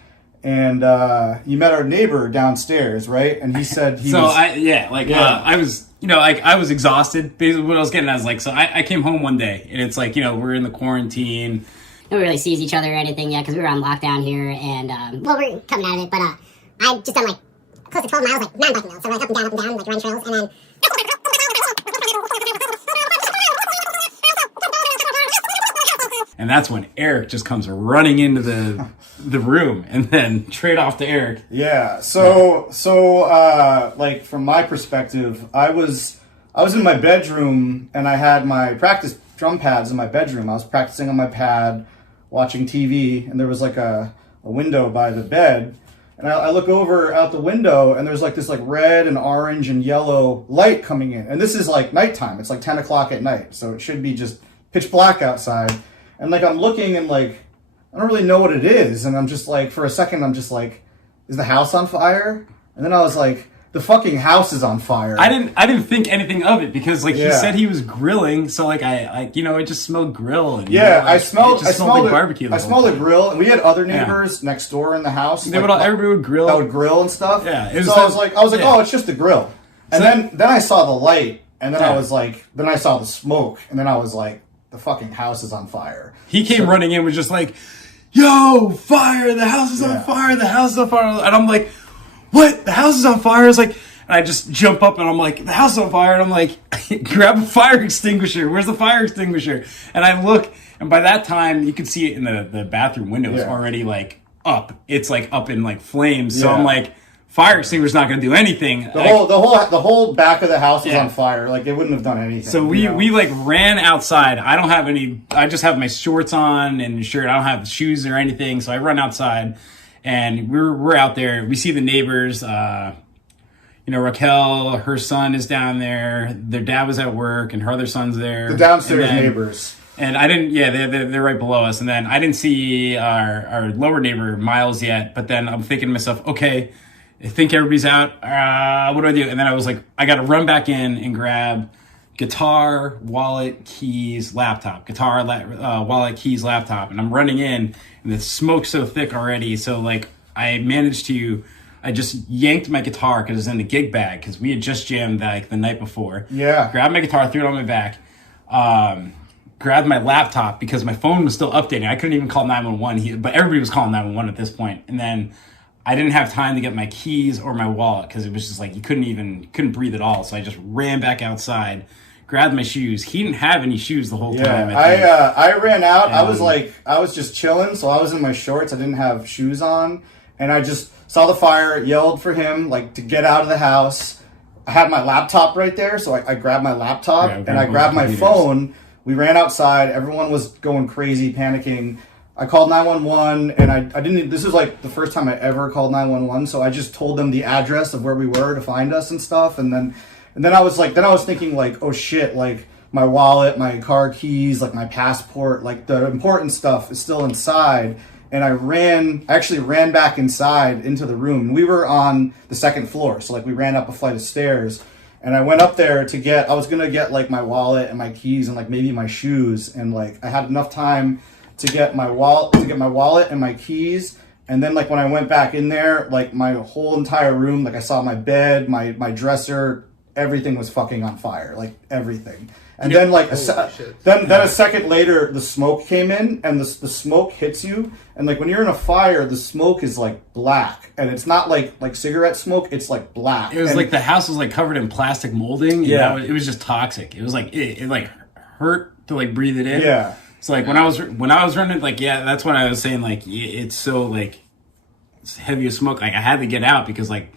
and you met our neighbor downstairs, right? And he said he was... I was, I was exhausted. Basically, what I was getting at is like, so I came home one day, and it's like, we're in the quarantine. Nobody really sees each other or anything yet because we were on lockdown here, and we're coming out of it. But I've just done like close to 12 miles, like mountain biking now, so like up and down, like riding trails, and then. And that's when Eric just comes running into the room, and then trade off to Eric. Yeah. So like from my perspective, I was in my bedroom and I had my practice drum pads in my bedroom. I was practicing on my pad, watching TV, and there was like a window by the bed. And I look over out the window, and there's like this like red and orange and yellow light coming in. And this is like nighttime. It's like 10 o'clock at night, so it should be just pitch black outside. And like I'm looking and like I don't really know what it is. And I'm just like, for a second, I'm just like, is the house on fire? And then I was like, the fucking house is on fire. I didn't think anything of it because like he said he was grilling, so like I it just smelled grill. And, I smelled like barbecue. I smelled a grill, and we had other neighbors next door in the house. Everybody would grill. That would grill and stuff. Yeah. So I was like, oh, it's just a grill. And then I saw the light, and then I was like, then I saw the smoke, and then I was like, the fucking house is on fire. He came running in, was just like, yo, fire! The house is on fire! The house is on fire! And I'm like, what? The house is on fire? I was like, and I just jump up and I'm like, the house is on fire. And I'm like, grab a fire extinguisher. Where's the fire extinguisher? And I look, and by that time, you could see it in the bathroom window. It's already like up. It's like up in like flames. So I'm like, fire extinguisher's not going to do anything. The whole back of the house was on fire. Like, it wouldn't have done anything. So we like ran outside. I don't have any, I just have my shorts on and shirt. I don't have shoes or anything. So I run outside, and we're out there. We see the neighbors. Raquel, her son is down there. Their dad was at work, and her other son's there. The downstairs neighbors. And I didn't, they're right below us. And then I didn't see our lower neighbor, Miles, yet. But then I'm thinking to myself, okay, I think everybody's out. What do I do? And then I was like, I got to run back in and grab guitar, wallet, keys, laptop. Guitar, wallet, keys, laptop. And I'm running in, and the smoke's so thick already. So, like, I just yanked my guitar because it was in the gig bag because we had just jammed like the night before. Yeah. Grabbed my guitar, threw it on my back. Grabbed my laptop because my phone was still updating. I couldn't even call 911, but everybody was calling 911 at this point. And then I didn't have time to get my keys or my wallet because it was just like you couldn't breathe at all. So I just ran back outside, grabbed my shoes. He didn't have any shoes the whole time. I ran out. I was just chilling, so I was in my shorts. I didn't have shoes on, and I just saw the fire, yelled for him like to get out of the house. I had my laptop right there, so I grabbed my laptop and I grabbed my phone. We ran outside. Everyone was going crazy, panicking. I called 911, and I didn't. This was like the first time I ever called 911, so I just told them the address of where we were to find us and stuff. And then I was thinking like, oh shit, like my wallet, my car keys, like my passport, like the important stuff is still inside. And I actually ran back inside into the room. We were on the second floor, so like we ran up a flight of stairs. And I went up there I was gonna get like my wallet and my keys and like maybe my shoes. And like I had enough time to get my wallet and my keys. And then like when I went back in there, like my whole entire room, like I saw my bed, my dresser, everything was fucking on fire, like everything. And then like a second later, the smoke came in, and the smoke hits you. And like when you're in a fire, the smoke is like black, and it's not like cigarette smoke. It's like black. It was like the house was like covered in plastic molding. Yeah, it was just toxic. It was like it like hurt to like breathe it in. Yeah. So like when I was running, like that's when I was saying like it's so like it's heavy of smoke. Like I had to get out because like.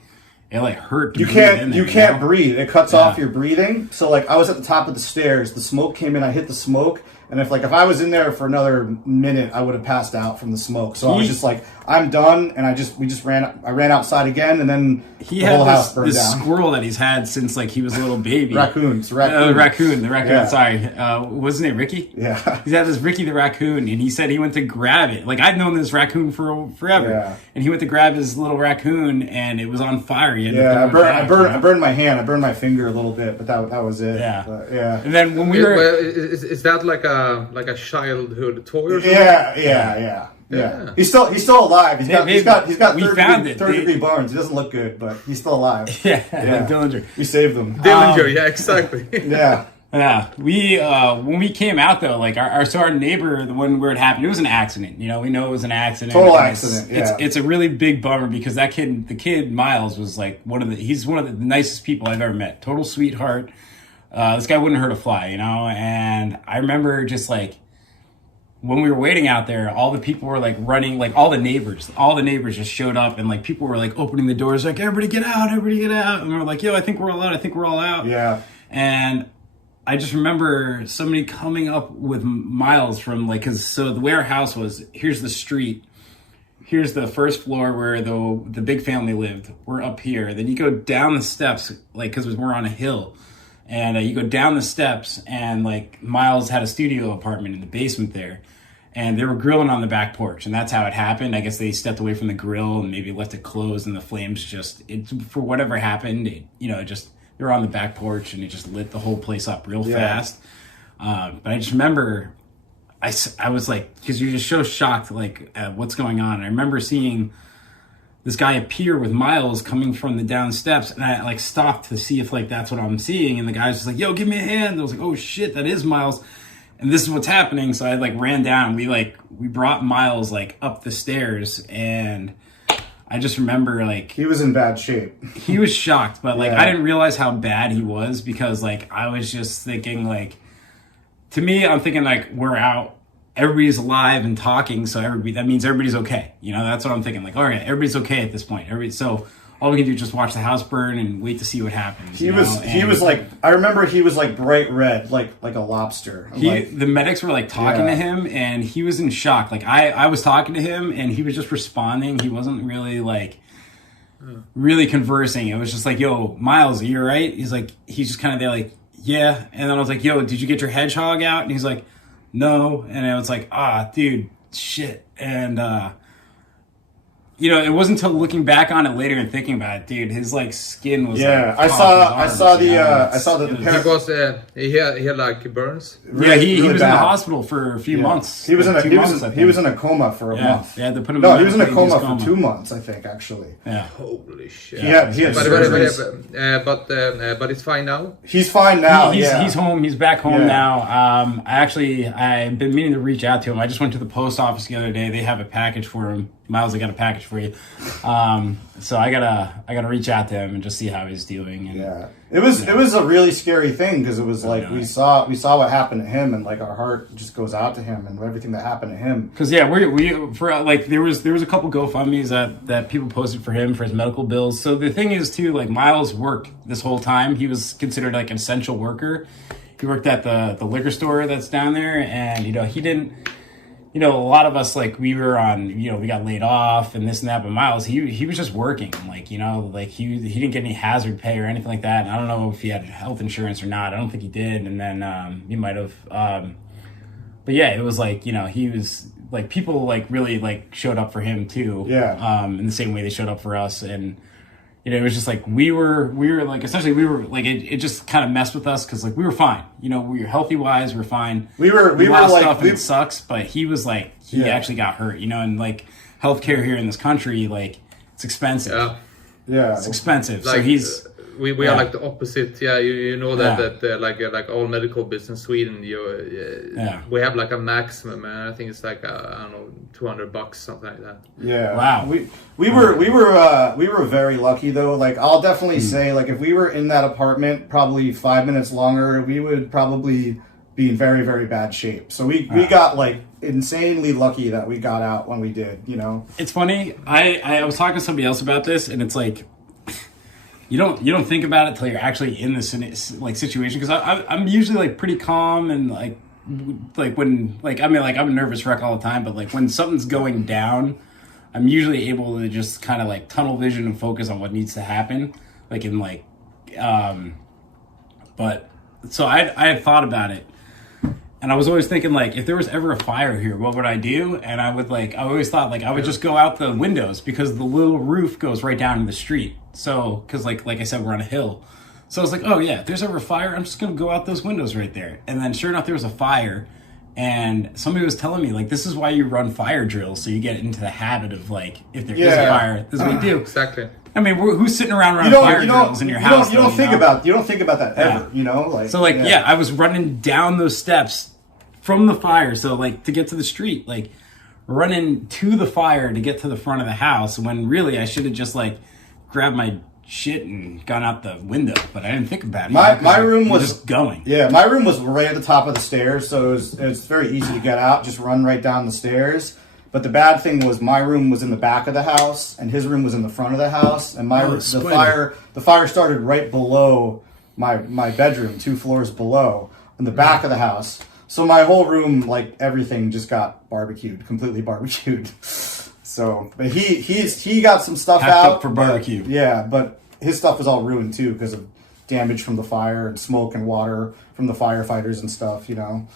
It like hurt. You can't breathe. It cuts off your breathing. So like I was at the top of the stairs. The smoke came in. I hit the smoke, and if I was in there for another minute, I would have passed out from the smoke. So I was just like, I'm done. And I ran outside again, and then the whole house burned down. This squirrel that he's had since like he was a little baby. Raccoon. The raccoon. Yeah. Sorry. What's his name? Ricky? Yeah. He's had this Ricky the raccoon, and he said he went to grab it. Like I've known this raccoon for forever. Yeah. And he went to grab his little raccoon, and it was on fire. I burned my hand. I burned my finger a little bit, but that was it. Yeah. But, yeah. And then when we were, is that like a childhood toy or something? Yeah. Yeah. He's still alive. He's got we third degree burns. He doesn't look good, but he's still alive. Yeah. Dillinger. We saved him. Dillinger, yeah, exactly. Yeah. Yeah, we when we came out though, like our neighbor, the one where it happened, it was an accident. You know, we know it was an accident. Total accident. Yeah. It's a really big bummer because the kid Miles was like he's one of the nicest people I've ever met. Total sweetheart. This guy wouldn't hurt a fly, you know. And I remember just like when we were waiting out there, all the people were like running, like all the neighbors just showed up, and like people were like opening the doors, like everybody get out, and we were like, yo, I think we're all out. Yeah. And I just remember somebody coming up with Miles from like, so the way our house was, here's the street, here's the first floor where the big family lived. We're up here. Then you go down the steps, like, because we're on a hill. And you go down the steps, and like Miles had a studio apartment in the basement there. And they were grilling on the back porch, and that's how it happened. I guess they stepped away from the grill and maybe left it closed, and the flames for whatever happened, they were on the back porch, and it just lit the whole place up real fast. But I just remember, I was like, because you're just so shocked, like, at what's going on. I remember seeing this guy appear with Miles coming from the down steps, and I like stopped to see if like that's what I'm seeing, and the guy's just like, yo, give me a hand. I was like, oh shit, that is Miles. And this is what's happening. So I like ran down. We brought Miles like up the stairs, and I just remember like he was in bad shape. He was shocked, but like I didn't realize how bad he was because like I was just thinking like, to me, I'm thinking like we're out, everybody's alive and talking, so that means everybody's okay. You know, that's what I'm thinking. Like, all right, everybody's okay at this point. So all we can do is just watch the house burn and wait to see what happens. He was like, I remember he was like bright red, like a lobster. The medics were like talking to him, and he was in shock. Like I was talking to him, and he was just responding. He wasn't really like really conversing. It was just like, yo, Miles, are you all right? He's just kind of there like, yeah. And then I was like, yo, did you get your hedgehog out? And he's like, no. And I was like, dude, shit. And it wasn't until looking back on it later and thinking about it, dude, his like skin was I saw the he had like burns. He was in the hospital for a few months. He was in a coma for a month. Yeah, they put him. No, he was in a coma for 2 months, I think, actually. Yeah. Holy shit. He had but it's fine now. He's fine now. He's home. He's back home now. I've been meaning to reach out to him. I just went to the post office the other day. They have a package for him. Miles, I got a package for you. So I gotta reach out to him and just see how he's doing. And, it was a really scary thing because it was like we saw what happened to him, and like our heart just goes out to him and everything that happened to him. Because there was a couple GoFundMes that people posted for him for his medical bills. So the thing is too, like Miles worked this whole time. He was considered like an essential worker. He worked at the liquor store that's down there, and he didn't. A lot of us, like, we were on, we got laid off and this and that, but Miles, he was just working. Like, he didn't get any hazard pay or anything like that. And I don't know if he had health insurance or not. I don't think he did. And then he might have. But yeah, it was like, he was, like, people, like, really, like, showed up for him, too. Yeah. In the same way they showed up for us. And, it was just like, we were like, essentially, we were like, it just kind of messed with us because, like, we were fine. We were healthy wise, we were fine. We were lost like, stuff and it sucks, but he was like, he actually got hurt, and like, healthcare here in this country, like, it's expensive. Yeah. It's expensive. Like, so he's. We are like the opposite. Yeah, you know that like all medical business in Sweden, we have like a maximum, and I think it's like I don't know, $200, something like that. Yeah. Wow. We were very lucky though. Like I'll definitely say, like if we were in that apartment probably 5 minutes longer, we would probably be in very, very bad shape. So we got like insanely lucky that we got out when we did. It's funny. I was talking to somebody else about this, and it's like. You don't think about it till you're actually in this like situation, because I'm usually like pretty calm and like when like I'm a nervous wreck all the time, but like when something's going down, I'm usually able to just kind of like tunnel vision and focus on what needs to happen, like in like but so I had thought about it, and I was always thinking like if there was ever a fire here, what would I do? And I always thought like I would just go out the windows because the little roof goes right down to the street. So, because like I said, we're on a hill. So I was like, oh yeah, if there's ever a fire, I'm just going to go out those windows right there. And then sure enough, there was a fire. And somebody was telling me, like, this is why you run fire drills, so you get into the habit of, like, if there is a fire, this is what you do. Exactly. I mean, who's sitting around running fire drills in your house? You don't think about that ever, you know? Like, so, like, I was running down those steps from the fire, so, like, to get to the street, like, running to the fire to get to the front of the house, when really I should have just, like, grabbed my shit and gone out the window, but I didn't think about it. My room was just going. Yeah, my room was right at the top of the stairs, so it was very easy to get out. Just run right down the stairs. But the bad thing was my room was in the back of the house, and his room was in the front of the house, and the fire started right below my bedroom, 2 floors below, in the back of the house. So my whole room, like everything, just got completely barbecued. So, but he got some stuff out for barbecue. But his stuff was all ruined too because of damage from the fire and smoke and water from the firefighters and stuff, you know.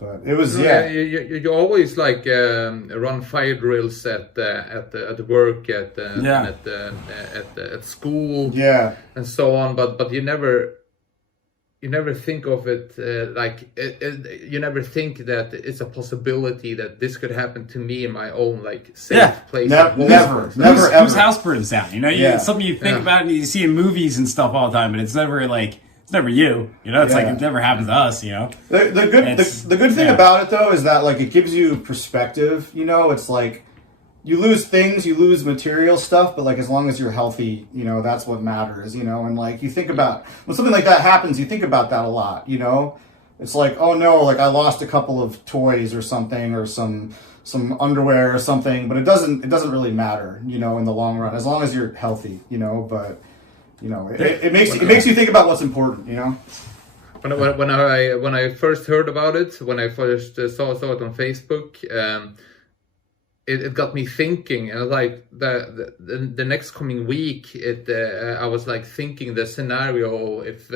But it was You always like run fire drills at work, at school, and so on. But you never think of it you never think that it's a possibility that this could happen to me in my own like safe place. Never. Whose house burns down? You know, it's something you think about and you see in movies and stuff all the time, but it's never you. You know, it's like it never happens to us. You know, the good thing about it though is that like it gives you perspective. You know, it's like you lose things, you lose material stuff, but like as long as you're healthy, you know, that's what matters. You know, and like you think about when something like that happens, you think about that a lot. You know, it's like, oh no, like I lost a couple of toys or something, or some underwear or something, but it doesn't really matter. You know, in the long run, as long as you're healthy. You know, but. You know, it makes you think about what's important. You know, when I first heard about it, when I first saw it on Facebook, it got me thinking, and like the next coming week, I was like thinking the scenario if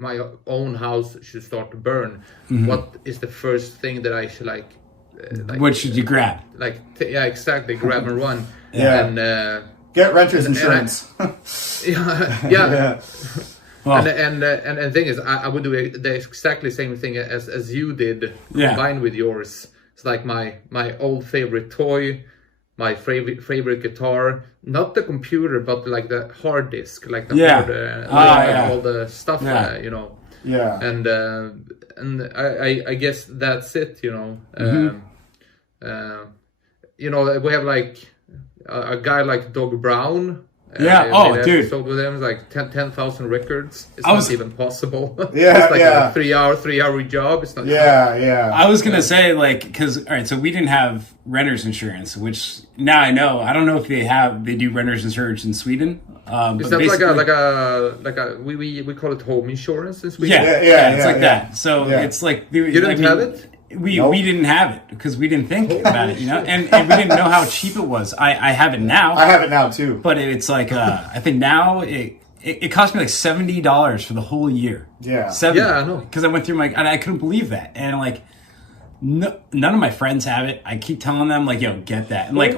my own house should start to burn, what is the first thing that I should like what should you grab? Exactly, grab and run, and. Get renter's insurance. Yeah. Well, and the thing is, I would do the exactly same thing as you did, combined with yours. It's like my old favorite toy, my favorite guitar, not the computer, but like the hard disk, like the all the stuff, you know. Yeah. And I guess that's it, you know. You know, we have like. A guy like Doug Brown. Dude. So with them, like 10,000 records. It's not even possible. Yeah, it's like a 3-hour job. It's not. Yeah. I was gonna say because all right, so we didn't have renter's insurance, which now I know. I don't know if they do renter's insurance in Sweden. Is that like a we call it home insurance in Sweden? Yeah, it's like that. So it's like you didn't have it. We didn't have it because we didn't think about it, you know, and we didn't know how cheap it was. I have it now. I have it now too. But it's like I think now it cost me like $70 for the whole year. Yeah. I know. Because I went through and I couldn't believe that, and like none of my friends have it. I keep telling them like, yo, get that, and like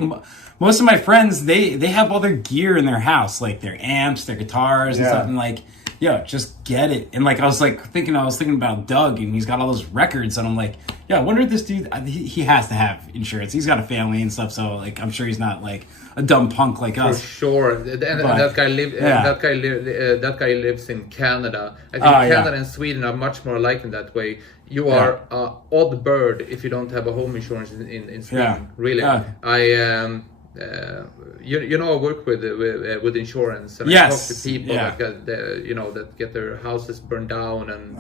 most of my friends they have all their gear in their house, like their amps, their guitars, and stuff, and like. Yo, just get it. And like I was thinking about Doug, and he's got all those records, and I'm like, yeah, I wonder if this dude he has to have insurance. He's got a family and stuff, so like I'm sure he's not like a dumb punk like us. For sure. And that guy lives in Canada. I think Canada and Sweden are much more alike in that way. You are an odd bird if you don't have a home insurance in Sweden. Really. You know, I work with insurance, and I talk to people that get their houses burned down, and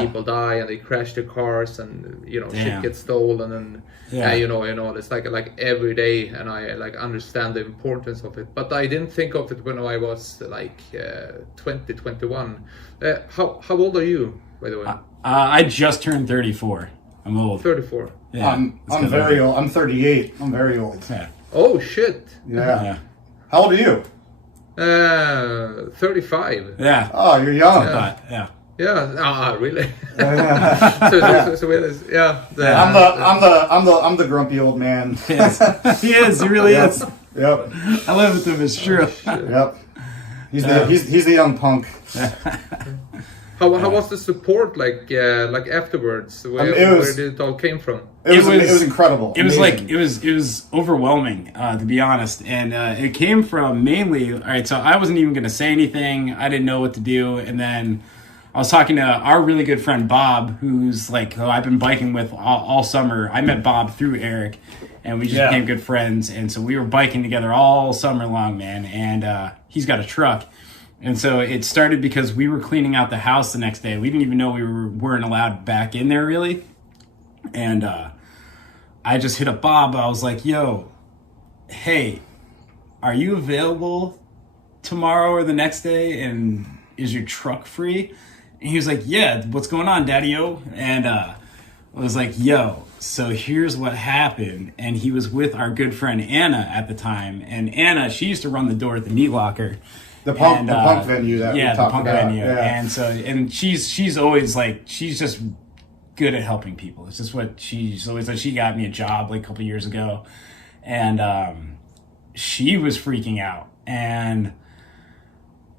people die, and they crash their cars, and you know shit gets stolen, and you know it's like every day, and I like understand the importance of it, but I didn't think of it when I was like 20, 21. How old are you, by the way? I just turned 34. I'm old. 34. Yeah, I'm very old. I'm 38. I'm very old. Yeah. Oh shit! Yeah. How old are you? 35. Yeah. Oh, you're young. Yeah. Really? I'm the grumpy old man. He is. He really is. Yep. I live with him. It's true. Yep. He's the young punk. How was the support like afterwards? Where did it all came from? It was incredible. It was like it was overwhelming, to be honest, and it came from mainly. All right, so I wasn't even going to say anything. I didn't know what to do, and then I was talking to our really good friend Bob, who's like who I've been biking with all summer. I met Bob through Eric, and we just became good friends, and so we were biking together all summer long, man. And he's got a truck. And so it started because we were cleaning out the house the next day. We didn't even know we weren't allowed back in there, really. And I just hit up Bob. I was like, yo, hey, are you available tomorrow or the next day? And is your truck free? And he was like, yeah, what's going on, Daddy-o? And I was like, yo, so here's what happened. And he was with our good friend Anna at the time. And Anna, she used to run the door at the meat locker. The punk venue that we talked about. Venue. Yeah. And she's always like, she's just good at helping people. It's just what she's always like. She got me a job like a couple years ago, and she was freaking out, and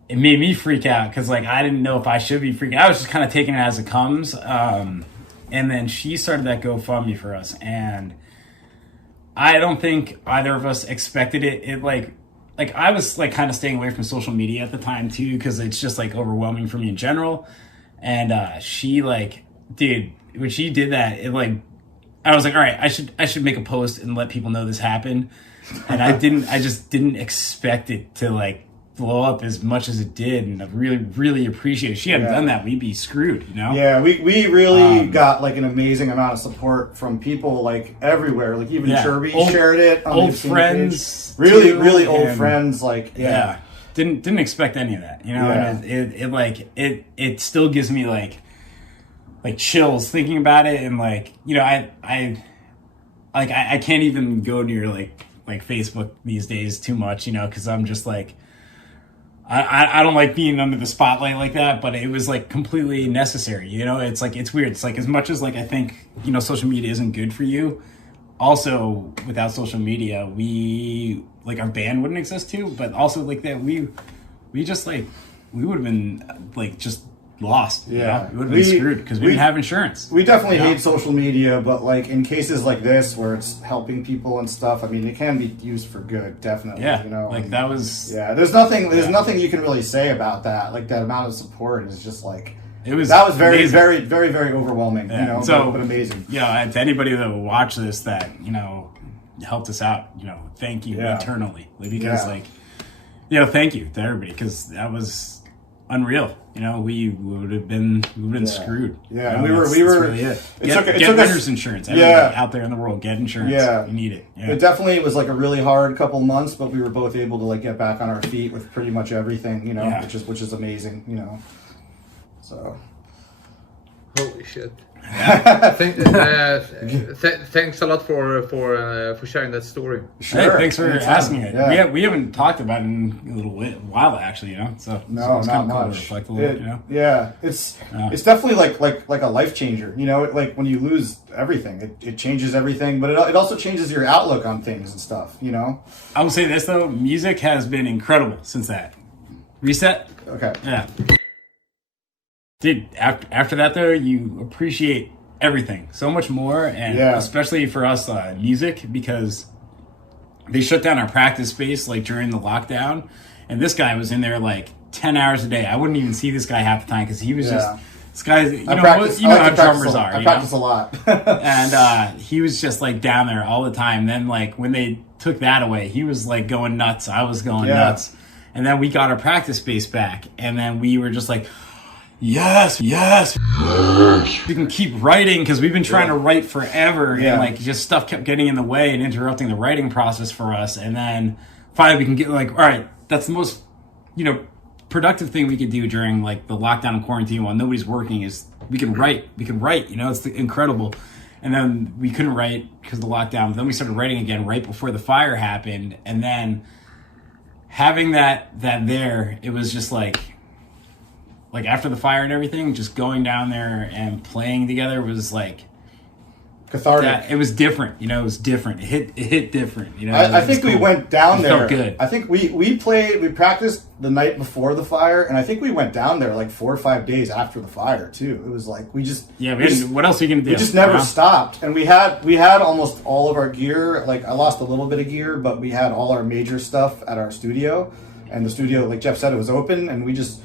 it made me freak out because like I didn't know if I should be freaking out. I was just kind of taking it as it comes. And then she started that GoFundMe for us, and I don't think either of us expected it. It like I was like kind of staying away from social media at the time too, because it's just like overwhelming for me in general. And she like, dude, when she did that, it like, I was like, all right, I should make a post and let people know this happened. And I just didn't expect it to like blow up as much as it did, and I really appreciate it. If she hadn't done that, we'd be screwed, you know? Yeah, we really got like an amazing amount of support from people like everywhere. Like even Sherby shared it on old the friends, really old friends. Like didn't expect any of that, you know? And it still gives me like chills thinking about it, and like, you know, I can't even go near like Facebook these days too much, you know, because I'm just like, I don't like being under the spotlight like that, but it was like completely necessary, you know? It's like, it's weird. It's like, as much as like I think, you know, social media isn't good for you, also without social media, we like our band wouldn't exist too, but also like that we just like, we would have been like just lost. Yeah, we would have been screwed because we didn't have insurance. We definitely hate social media, but like in cases like this where it's helping people and stuff, I mean, it can be used for good, definitely. Yeah, you know, like that was. Yeah, there's nothing you can really say about that. Like that amount of support is just like. That was very, amazing. very overwhelming. Yeah. You know, so, but amazing. Yeah, to anybody that will watch this that, you know, helped us out, you know, thank you eternally, because like, you know, thank you to everybody, because that was unreal. You know, we would have been screwed. Yeah, you know, we were. Really it. It Get took renter's insurance. Everybody out there in the world, get insurance. Yeah, you need it. Yeah. It definitely was like a really hard couple months, but we were both able to like get back on our feet with pretty much everything. You know, which is amazing. You know, so. Holy shit! Thanks a lot for sharing that story. Sure. Hey, thanks for asking it. Yeah. We haven't talked about it in a little while actually, you know. So no, it's not kind of cool to much. reflect a little, you know. Yeah, it's definitely like a life changer. You know, like when you lose everything, it changes everything, but it also changes your outlook on things and stuff. You know. I will say this though, music has been incredible since that reset. Okay. Yeah. Dude, after that though, you appreciate everything so much more, and especially for us, music, because they shut down our practice space like during the lockdown, and this guy was in there like 10 hours a day. I wouldn't even see this guy half the time because he was just this guy. You know how drummers are. I practice a lot, and he was just like down there all the time. Then like when they took that away, he was like going nuts. I was going nuts, and then we got our practice space back, and then we were just like. Yes. We can keep writing because we've been trying to write forever, and like just stuff kept getting in the way and interrupting the writing process for us. And then finally we can get like, all right, that's the most, you know, productive thing we could do during like the lockdown and quarantine while nobody's working is we can write, you know, it's incredible. And then we couldn't write because of the lockdown. But then we started writing again right before the fire happened. And then having that there, it was just like after the fire and everything, just going down there and playing together was like, cathartic. Yeah, it was different. You know, it was different. It hit different. You know, I think we went down it there. Felt good. I think we practiced the night before the fire, and I think we went down there like 4 or 5 days after the fire too. It was like we just what else are you gonna do? We just never stopped, and we had almost all of our gear. Like I lost a little bit of gear, but we had all our major stuff at our studio, and the studio, like Jeff said, it was open, and we just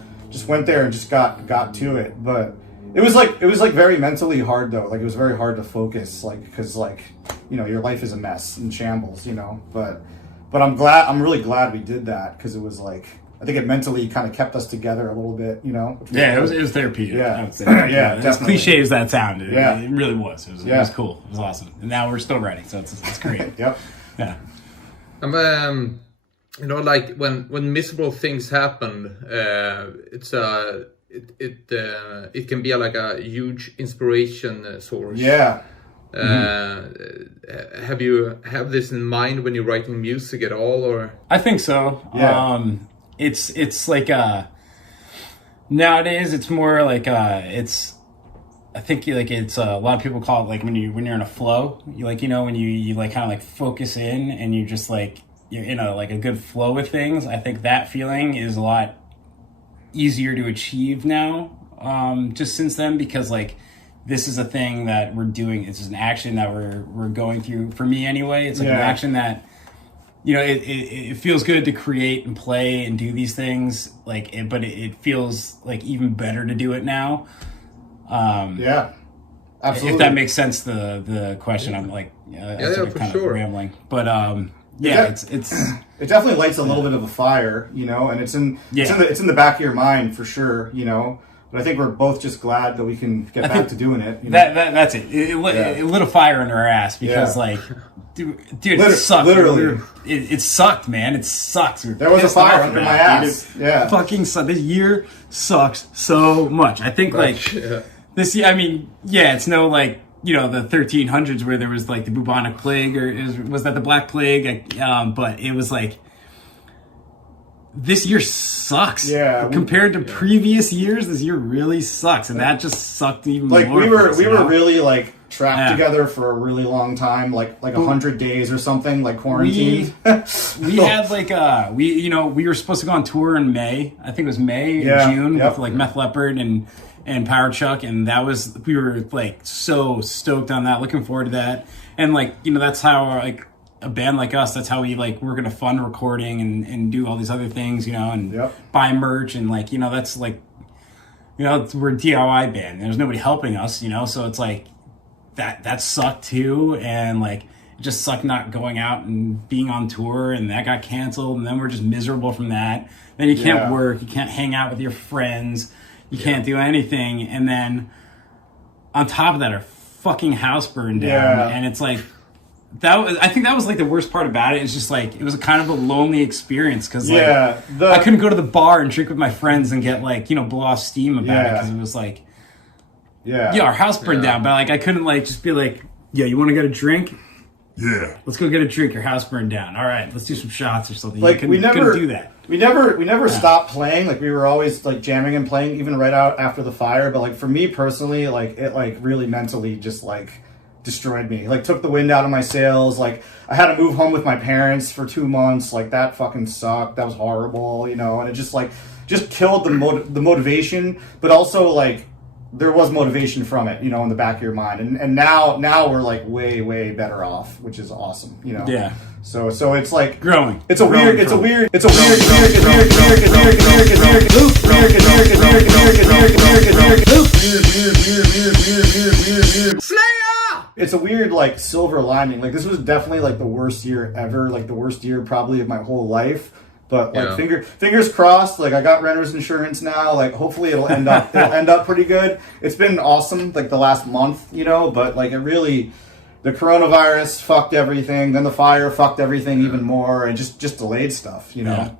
went there and just got to it. But it was like very mentally hard though. Like it was very hard to focus, like because like you know your life is a mess in shambles, you know. But I'm really glad we did that because it was like. I think it mentally kind of kept us together a little bit, you know. Yeah, it was therapeutic. Yeah, I would say. yeah, as cliche as that sounded, yeah, it really was. It was cool. It was awesome, and now we're still writing, so it's great. Yep. Yeah. You know, like when miserable things happen, it can be like a huge inspiration source. Yeah. Have you this in mind when you're writing music at all, or? I think so. Yeah. It's like nowadays it's more like it's. I think like it's a lot of people call it like when you're in a flow. You like when you like kind of like focus in and you just like you're in a good flow with things. I think that feeling is a lot easier to achieve now. Just since then, because like this is a thing that we're doing. It's just an action that we're going through. For me anyway, it's like an action that. It feels good to create and play and do these things, but it feels like even better to do it now. Yeah, absolutely. If that makes sense, the question, I'm like, for kind sure. of rambling, but it's it definitely lights a little bit of a fire, and it's in the back of your mind for sure, But I think we're both just glad that we can get back to doing it. That's it. It lit a fire under our ass because dude, it sucked. Literally. It sucked, man. It sucks. There was a fire under my ass. Dude. Yeah. Fucking sucked. This year sucks so much. I think this year, I mean, it's no the 1300s where there was like the bubonic plague was that the Black Plague? But it was like, this year sucks. Yeah. Compared to previous years, this year really sucks. And that just sucked even more. We were really like trapped together for a really long time, like 100 days or something, like quarantined. We had we were supposed to go on tour in May. I think it was May or June with like Meth Leopard and Power Chuck, and we were like so stoked on that, looking forward to that. And that's how a band like us, that's how we're gonna fund recording and do all these other things, and buy merch and that's we're a DIY band. There's nobody helping us, so it's like that sucked too, and it just sucked not going out and being on tour, and that got canceled, and then we're just miserable from that. Then you can't work, you can't hang out with your friends, you can't do anything, and then on top of that, our fucking house burned down, and it's like. I think that was the worst part about it. It's just it was a kind of a lonely experience because I couldn't go to the bar and drink with my friends and get blow off steam about it because it was our house burned down, but I couldn't just be you want to get a drink? Yeah, let's go get a drink. Your house burned down. All right, let's do some shots or something. We never couldn't do that. We never stopped playing. We were always jamming and playing even right out after the fire. But for me personally, it really mentally just destroyed me. Took the wind out of my sails. I had to move home with my parents for 2 months. That fucking sucked. That was horrible, and it just killed the motivation, but also there was motivation from it, in the back of your mind. And now we're way better off, which is awesome, Yeah. So it's growing. It's a weird It's a weird silver lining. This was definitely the worst year ever, the worst year probably of my whole life. But fingers crossed. I got renter's insurance now. Hopefully it'll end up pretty good. It's been awesome the last month, But it really, the coronavirus fucked everything. Then the fire fucked everything even more, and just delayed stuff, Yeah.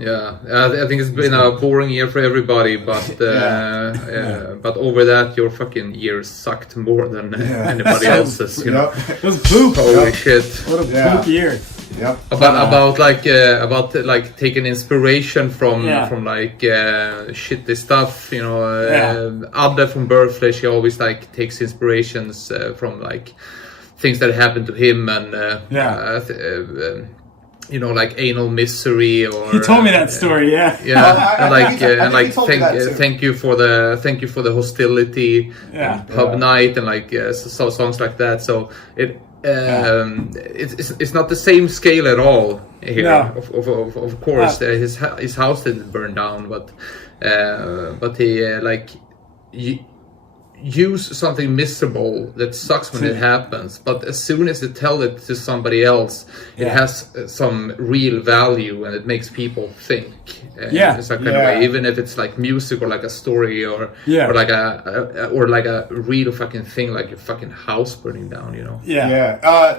I think it's been a boring year for everybody, but but over that, your fucking year sucked more than anybody else's. It was poop. Holy shit! What a poop year. Yep. About like taking inspiration from like shitty stuff, you know. Adde from Birthday, she always like takes inspirations from like things that happened to him, and you know, like anal misery, or he told me that story. Thank you for the hostility, pub night, and like so songs like that. So it's not the same scale at all here. No. Of course, his house didn't burn down, but he use something miserable that sucks when it happens, but as soon as you tell it to somebody else, it has some real value, and it makes people think in some kind of way, even if it's like music or like a story or like a real fucking thing, like your fucking house burning down, you know.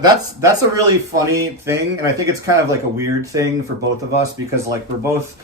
That's a really funny thing, and I think it's kind of like a weird thing for both of us, because like we're both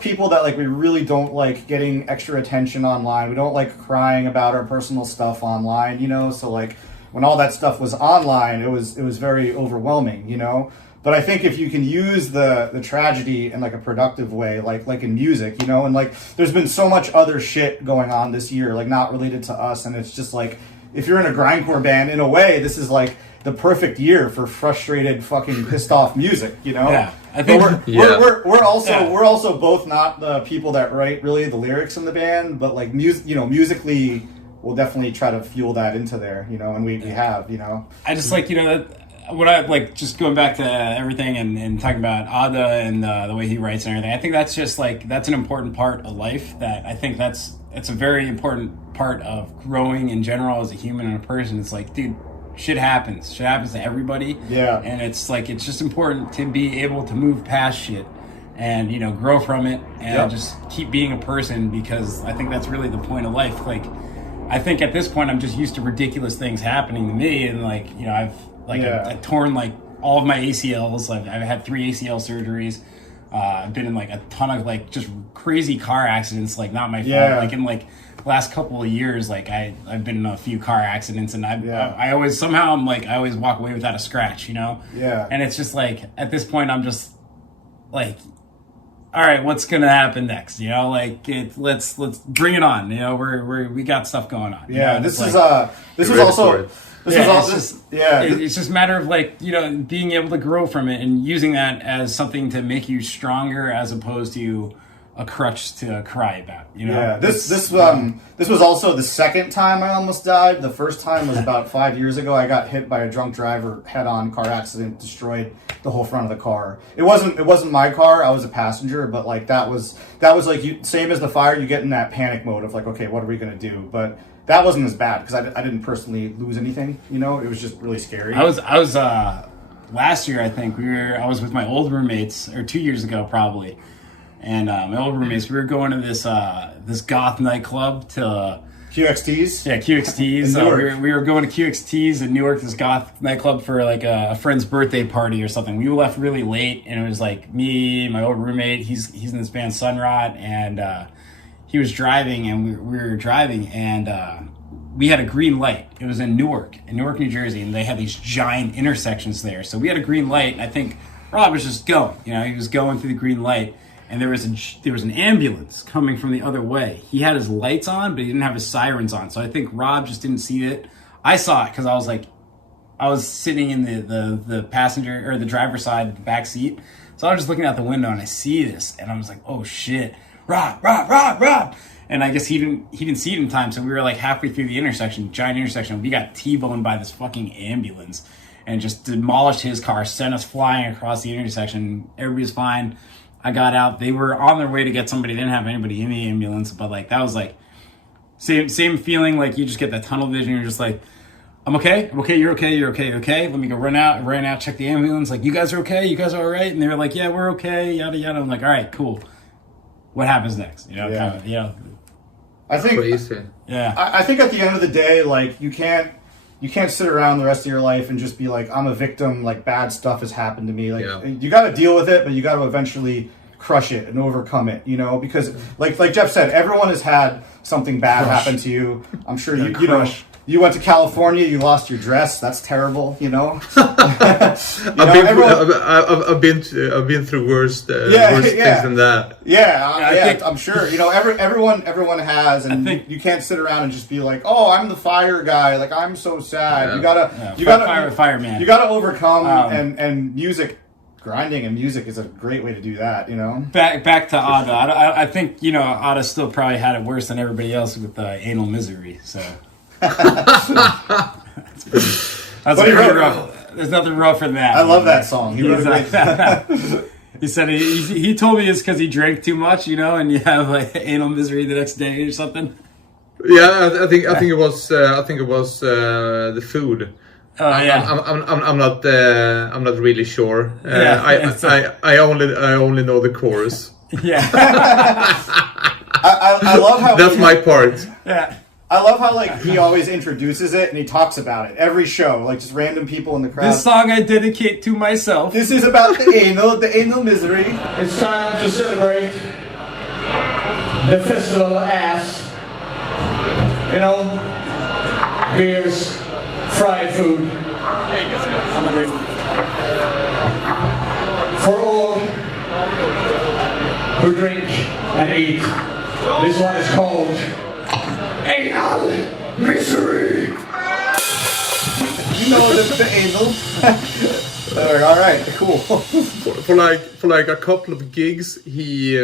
people that like we really don't like getting extra attention online. We don't like crying about our personal stuff online, you know. So like when all that stuff was online, it was very overwhelming, you know. But I think if you can use the tragedy in like a productive way, like in music, you know, and like there's been so much other shit going on this year, like not related to us, and it's just like if you're in a grindcore band, in a way, this is like the perfect year for frustrated, fucking pissed off music, you know. Yeah. I think we're also both not the people that write really the lyrics in the band, but like musically we'll definitely try to fuel that into there, you know, and we have, you know. I just like, you know, that what I like, just going back to everything and talking about Ada and the way he writes and everything. I think that's just like, that's an important part of life, that I think it's a very important part of growing in general as a human and a person. It's like, dude, shit happens to everybody, and it's like, it's just important to be able to move past shit and, you know, grow from it and just keep being a person, because I think that's really the point of life. Like, I think at this point I'm just used to ridiculous things happening to me, and like, you know, I've torn like all of my ACLs. I've had 3 ACL surgeries. I've been in like a ton of like just crazy car accidents, like not my fault. Like in like last couple of years, like I've been in a few car accidents, and I always somehow I always walk away without a scratch, you know. And it's just like at this point I'm just like, all right, what's gonna happen next? You know, like let's bring it on. You know, we got stuff going on. It's just a matter of like, you know, being able to grow from it and using that as something to make you stronger, as opposed to a crutch to cry about, you know. Yeah, this was also the second time I almost died. The first time was about 5 years ago. I got hit by a drunk driver, head-on car accident, destroyed the whole front of the car. It wasn't my car. I was a passenger, but like that was like same as the fire. You get in that panic mode of like, okay, what are we gonna do? But that wasn't as bad because I didn't personally lose anything. You know, it was just really scary. I was last year, I think I was with my old roommates, or 2 years ago probably. And my old roommates, we were going to this goth nightclub to QXT's. Yeah, QXT's. We were going to QXT's in Newark, this goth nightclub, for like a friend's birthday party or something. We left really late, and it was like me, my old roommate. He's in this band Sunrot, and he was driving, and we were driving, and we had a green light. It was in Newark, New Jersey, and they had these giant intersections there. So we had a green light, and I think Rob was just going. You know, he was going through the green light. And there was an ambulance coming from the other way. He had his lights on, but he didn't have his sirens on. So I think Rob just didn't see it. I saw it because I was sitting in the passenger or the driver's side back seat. So I was just looking out the window and I see this, and I was like, oh shit, Rob. And I guess he didn't see it in time. So we were like halfway through the intersection, giant intersection. We got T-boned by this fucking ambulance and just demolished his car, sent us flying across the intersection. Everybody's fine. I got out. They were on their way to get somebody. They didn't have anybody in the ambulance, but like that was like same feeling. Like you just get that tunnel vision. You're just like, I'm okay. You're okay. Let me go run out, check the ambulance. Like, you guys are okay. You guys are all right. And they were like, yeah, we're okay. Yada yada. I'm like, all right, cool. What happens next? You know, kind of, you know. I think. Crazy. Yeah. I think at the end of the day, like you can't sit around the rest of your life and just be like, I'm a victim, like bad stuff has happened to me. Like you got to deal with it, but you got to eventually crush it and overcome it, you know, because like Jeff said, everyone has had something bad happen to you. I'm sure you You went to California, you lost your dress. That's terrible, you know. I've been through worse things than that. Yeah, I'm sure. You know, everyone has, and you can't sit around and just be like, "Oh, I'm the fire guy. Like I'm so sad." Yeah. You gotta fireman. You gotta overcome, and music. Grinding and music is a great way to do that, you know. Back to Otto. I think Otto still probably had it worse than everybody else with anal misery. So that's pretty rough. There's nothing rough in that. I love that song. He wrote He said he told me it's because he drank too much, and you have like anal misery the next day or something. Yeah, I think it was the food. Oh yeah. I'm not really sure. I only know the chorus. Yeah. I love how that's my part. Yeah. I love how like he always introduces it and he talks about it every show, like just random people in the crowd. This song I dedicate to myself. This is about the anal misery. It's time to celebrate the festival of ass. Beers, fried food. For all who drink and eat, this one is called Anal Misery. You know the anal. All right, cool. For like a couple of gigs, he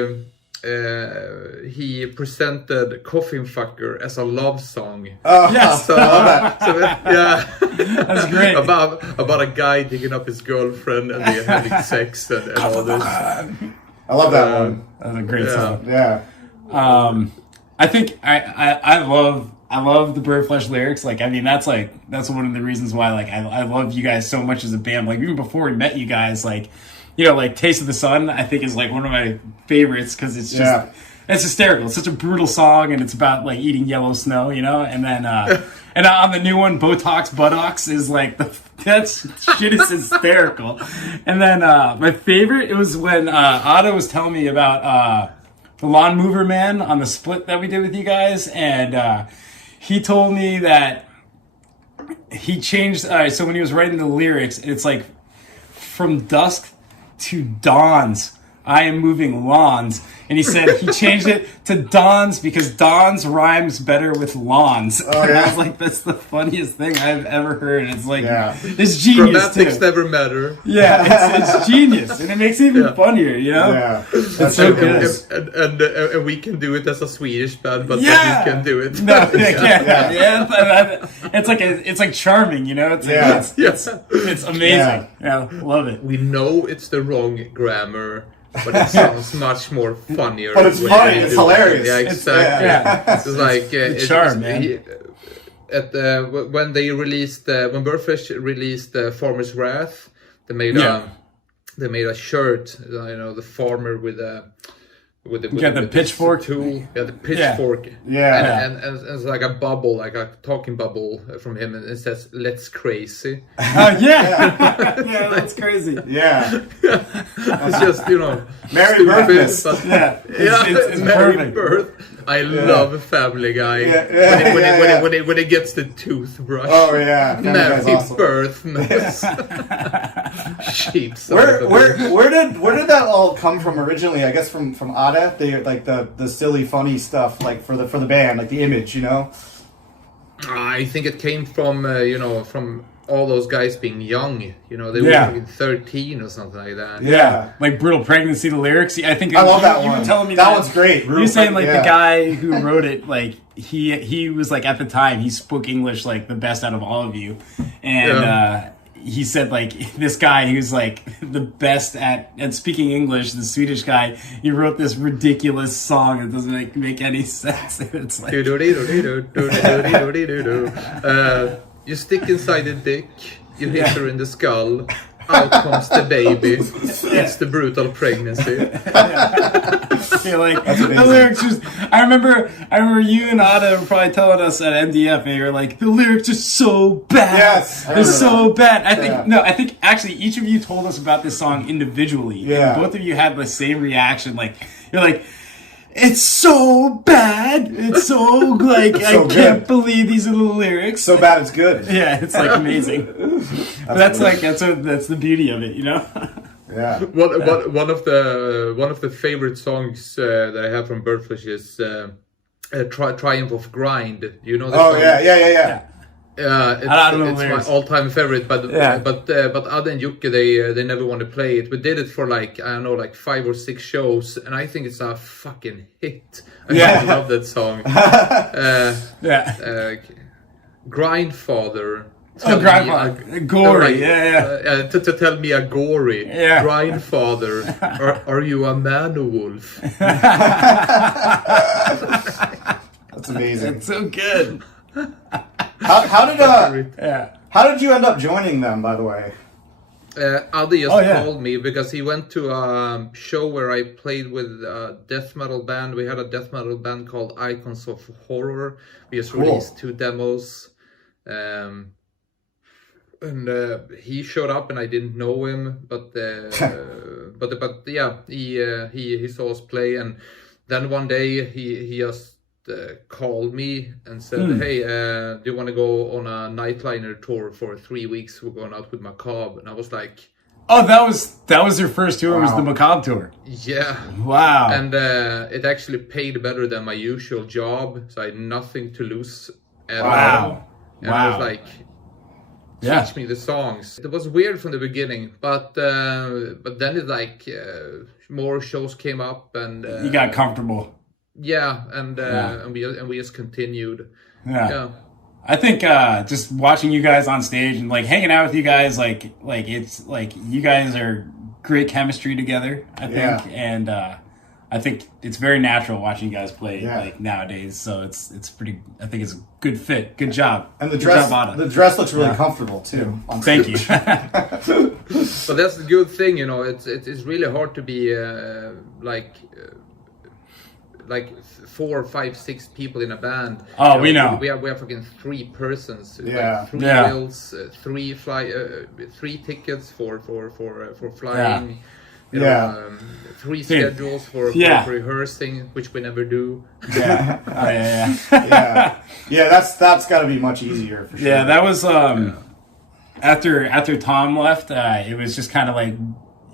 presented Coffin Fucker as a love song. Oh, yes. I love that. That's great. About a guy digging up his girlfriend and they're having sex and all this. I love that one. That's a great song. Yeah. I think I love the Bird Flesh lyrics. Like, I mean, that's one of the reasons why I love you guys so much as a band. Like, even before we met you guys, like Taste of the Sun, I think is like one of my favorites because it's just it's hysterical. It's such a brutal song, and it's about like eating yellow snow, and then and on the new one, Botox Buttocks is like that shit is hysterical. And then my favorite, it was when Otto was telling me about the Lawn Mover Man on the split that we did with you guys, and he told me that he changed. So when he was writing the lyrics, it's like from dusk to dawns, I am moving lawns. And he said he changed it to dawns because dawns rhymes better with lawns. Oh, and yeah? I was like, that's the funniest thing I've ever heard. It's like, it's genius. Grammatics never matter. Yeah, it's genius. And it makes it even funnier, Yeah. It's so good. And we can do it as a Swedish band, but you can do it. No, it's like charming, It's amazing. Yeah, love it. We know it's the wrong grammar, but it sounds much more funnier. But it's funny. It's hilarious. Yeah, exactly. It's like the charm, man. When they released when Birdflesh released Farmer's Wrath, they made a shirt. The farmer with the pitchfork tool. Yeah, the pitchfork. Yeah. And it's like a bubble, like a talking bubble from him, and it says "Let's crazy." Yeah, that's crazy. Yeah. It's just Merry Birthmas. But, It's Merry perfect. Birth. I love Family Guy. When it gets the toothbrush. Oh yeah. Merry Awesome. Birthmas. Sheep. Where did that all come from originally? I guess from Ada, the silly funny stuff for the band, like the image, I think it came from from all those guys being young. They were 13 or something like that. Yeah, like Brutal Pregnancy, the lyrics. I think I love that one. You were telling me that one's great. You were saying the guy who wrote it, like he was like at the time he spoke English like the best out of all of you, and he said like this guy who's like the best at speaking English, the Swedish guy, he wrote this ridiculous song that doesn't make any sense. It's like you stick inside the dick, you hit her in the skull, out comes the baby. It's the brutal pregnancy. You're like the lyrics just. I remember you and Ada were probably telling us at MDF, and you're like, the lyrics are so bad. Yes, they're so bad. I think actually each of you told us about this song individually. Yeah. And both of you had the same reaction. Like you're like, it's so bad. It's so like so I good. can't believe these are the lyrics. So bad it's good. Yeah, it's like amazing. That's the beauty of it, you know. Yeah. One of the favorite songs that I have from Birdfish is Triumph of Grind. You know that Oh song? yeah. I don't know it's the my lyrics. all-time favorite, but Yeah. but Ada and Jocke they never want to play it. We did it for like I don't know, like 5 or 6 shows, and I think it's a fucking hit. I really love that song. Grindfather. Grindfather. Gory. Yeah. To tell me a gory. Yeah. Grindfather. Are you a man or wolf? That's amazing. It's so good. How did Yeah. how did you end up joining them, by the way? Adi just Oh, yeah. called me because he went to a show where I played with a death metal band. We had a death metal band called Icons of Horror. We just released 2 demos. And he showed up and I didn't know him, but yeah, he saw us play, and then one day he just called me and said, "Hey, do you want to go on a nightliner tour for 3 weeks? We're going out with Macabre." And I was like, Oh, that was your first tour. Was the Macabre tour? "Yeah." Wow. And it actually paid better than my usual job, so I had nothing to lose at all. Wow. And I was like, Yeah. teach me the songs. It was weird from the beginning, but then it like more shows came up, and You got comfortable. yeah, and we just continued. Yeah. I think just watching you guys on stage and like hanging out with you guys, like it's like you guys are great chemistry together. I think, and I think it's very natural watching you guys play like nowadays. So it's pretty. I think it's a good fit. Good job. And the Good dress, job, Ada. the dress looks really comfortable too. On Thank you. But that's the good thing, you know. It's really hard to be like 4, 5, 6 people in a band. Oh, You we know. We are fucking 3 persons. Yeah. Like 3 Yeah. bills, 3 tickets for flying. You know, Yeah. 3 schedules for rehearsing, which we never do. Yeah. Oh, yeah. Yeah, that's got to be much easier for sure. Yeah, that was after Tom left. It was just kind of like,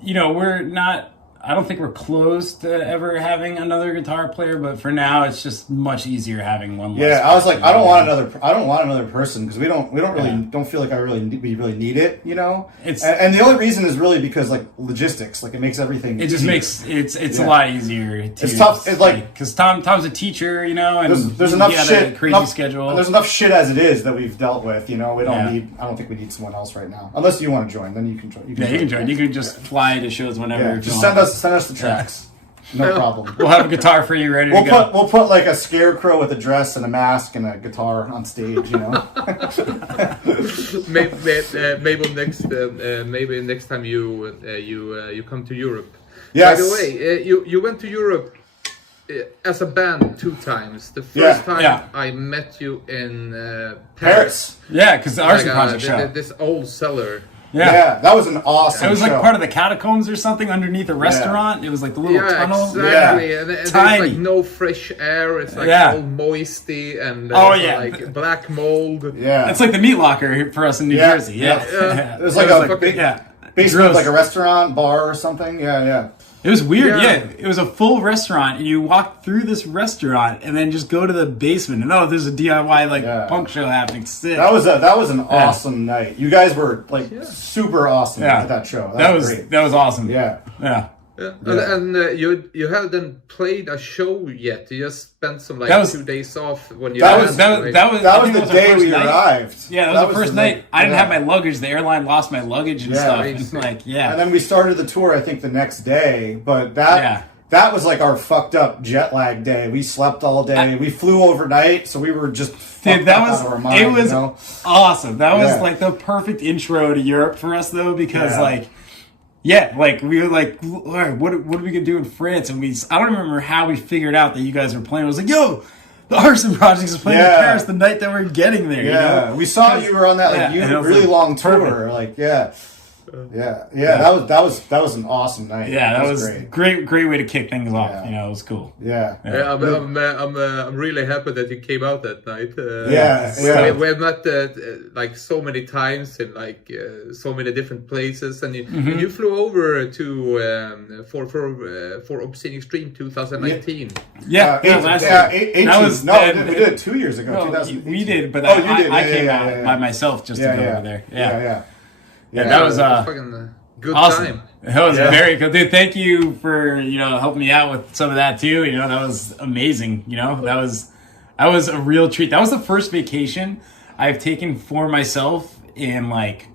you know, I don't think we're close to ever having another guitar player, but for now it's just much easier having one. Yeah, less I was like, person. I don't want another person because we don't feel like we really need it, you know. And the only reason is really because like logistics, like it makes everything. It just easier. makes it's a lot easier. It's tough. It's like because Tom's a teacher, you know, and there's enough he had shit, a crazy schedule. There's enough shit as it is that we've dealt with, you know. We don't need. I don't think we need someone else right now, unless you want to join. Then you can join. You can join. You can just fly to shows whenever. Yeah, you just want. send us the tracks. No problem. We'll have a guitar for you ready to go. We'll put like a scarecrow with a dress and a mask and a guitar on stage, you know. Maybe next time you come to Europe. Yes. By the way, you went to Europe as a band 2 times. The first time I met you in Paris. Yeah, because the Arson Like, Project show. this old cellar. Yeah, that was an awesome. It was like show. part of the catacombs or something underneath a restaurant. It was like the little tunnel. Exactly. Yeah. And there's Tiny. like no fresh air. It's like all moisty and like black mold. Yeah, it's like the meat locker for us in New Jersey. Yeah, it was like basically like a restaurant bar or something. Yeah. It was weird, It was a full restaurant, and you walk through this restaurant, and then just go to the basement, and there's a DIY punk show happening. Sick. That was an awesome night. You guys were like super awesome at that show. That was great. That was awesome. Yeah. And you haven't played a show yet. You just spent some 2 days off when you. That was the day we arrived. Yeah, that was the first night. I didn't have my luggage. The airline lost my luggage and stuff. And then we started the tour. I think the next day, but that was like our fucked up jet lag day. We slept all day. We flew overnight, so we were just fucked up out of our mind. It was awesome. That was like the perfect intro to Europe for us, though, because we were like, all right, what are we gonna do in France? And I don't remember how we figured out that you guys were playing. I was like, yo, the Arson Project is playing in Paris the night that we're getting there. Yeah, you know? we saw you were on that really long tour. Yeah, that was an awesome night. Yeah, that was great. great way to kick things off. Yeah. You know, it was cool. Yeah. I'm really happy that you came out that night. We have met like so many times in like so many different places, and you flew over to for Obscene Extreme 2019. Yeah, that was we did it 2 years ago. No, 2018. we did, but you did. I came out by myself just to go over there. Yeah, that was fucking good awesome. time. That was very good, dude. Thank you for helping me out with some of that too. That was amazing. That was a real treat. That was the first vacation I've taken for myself in like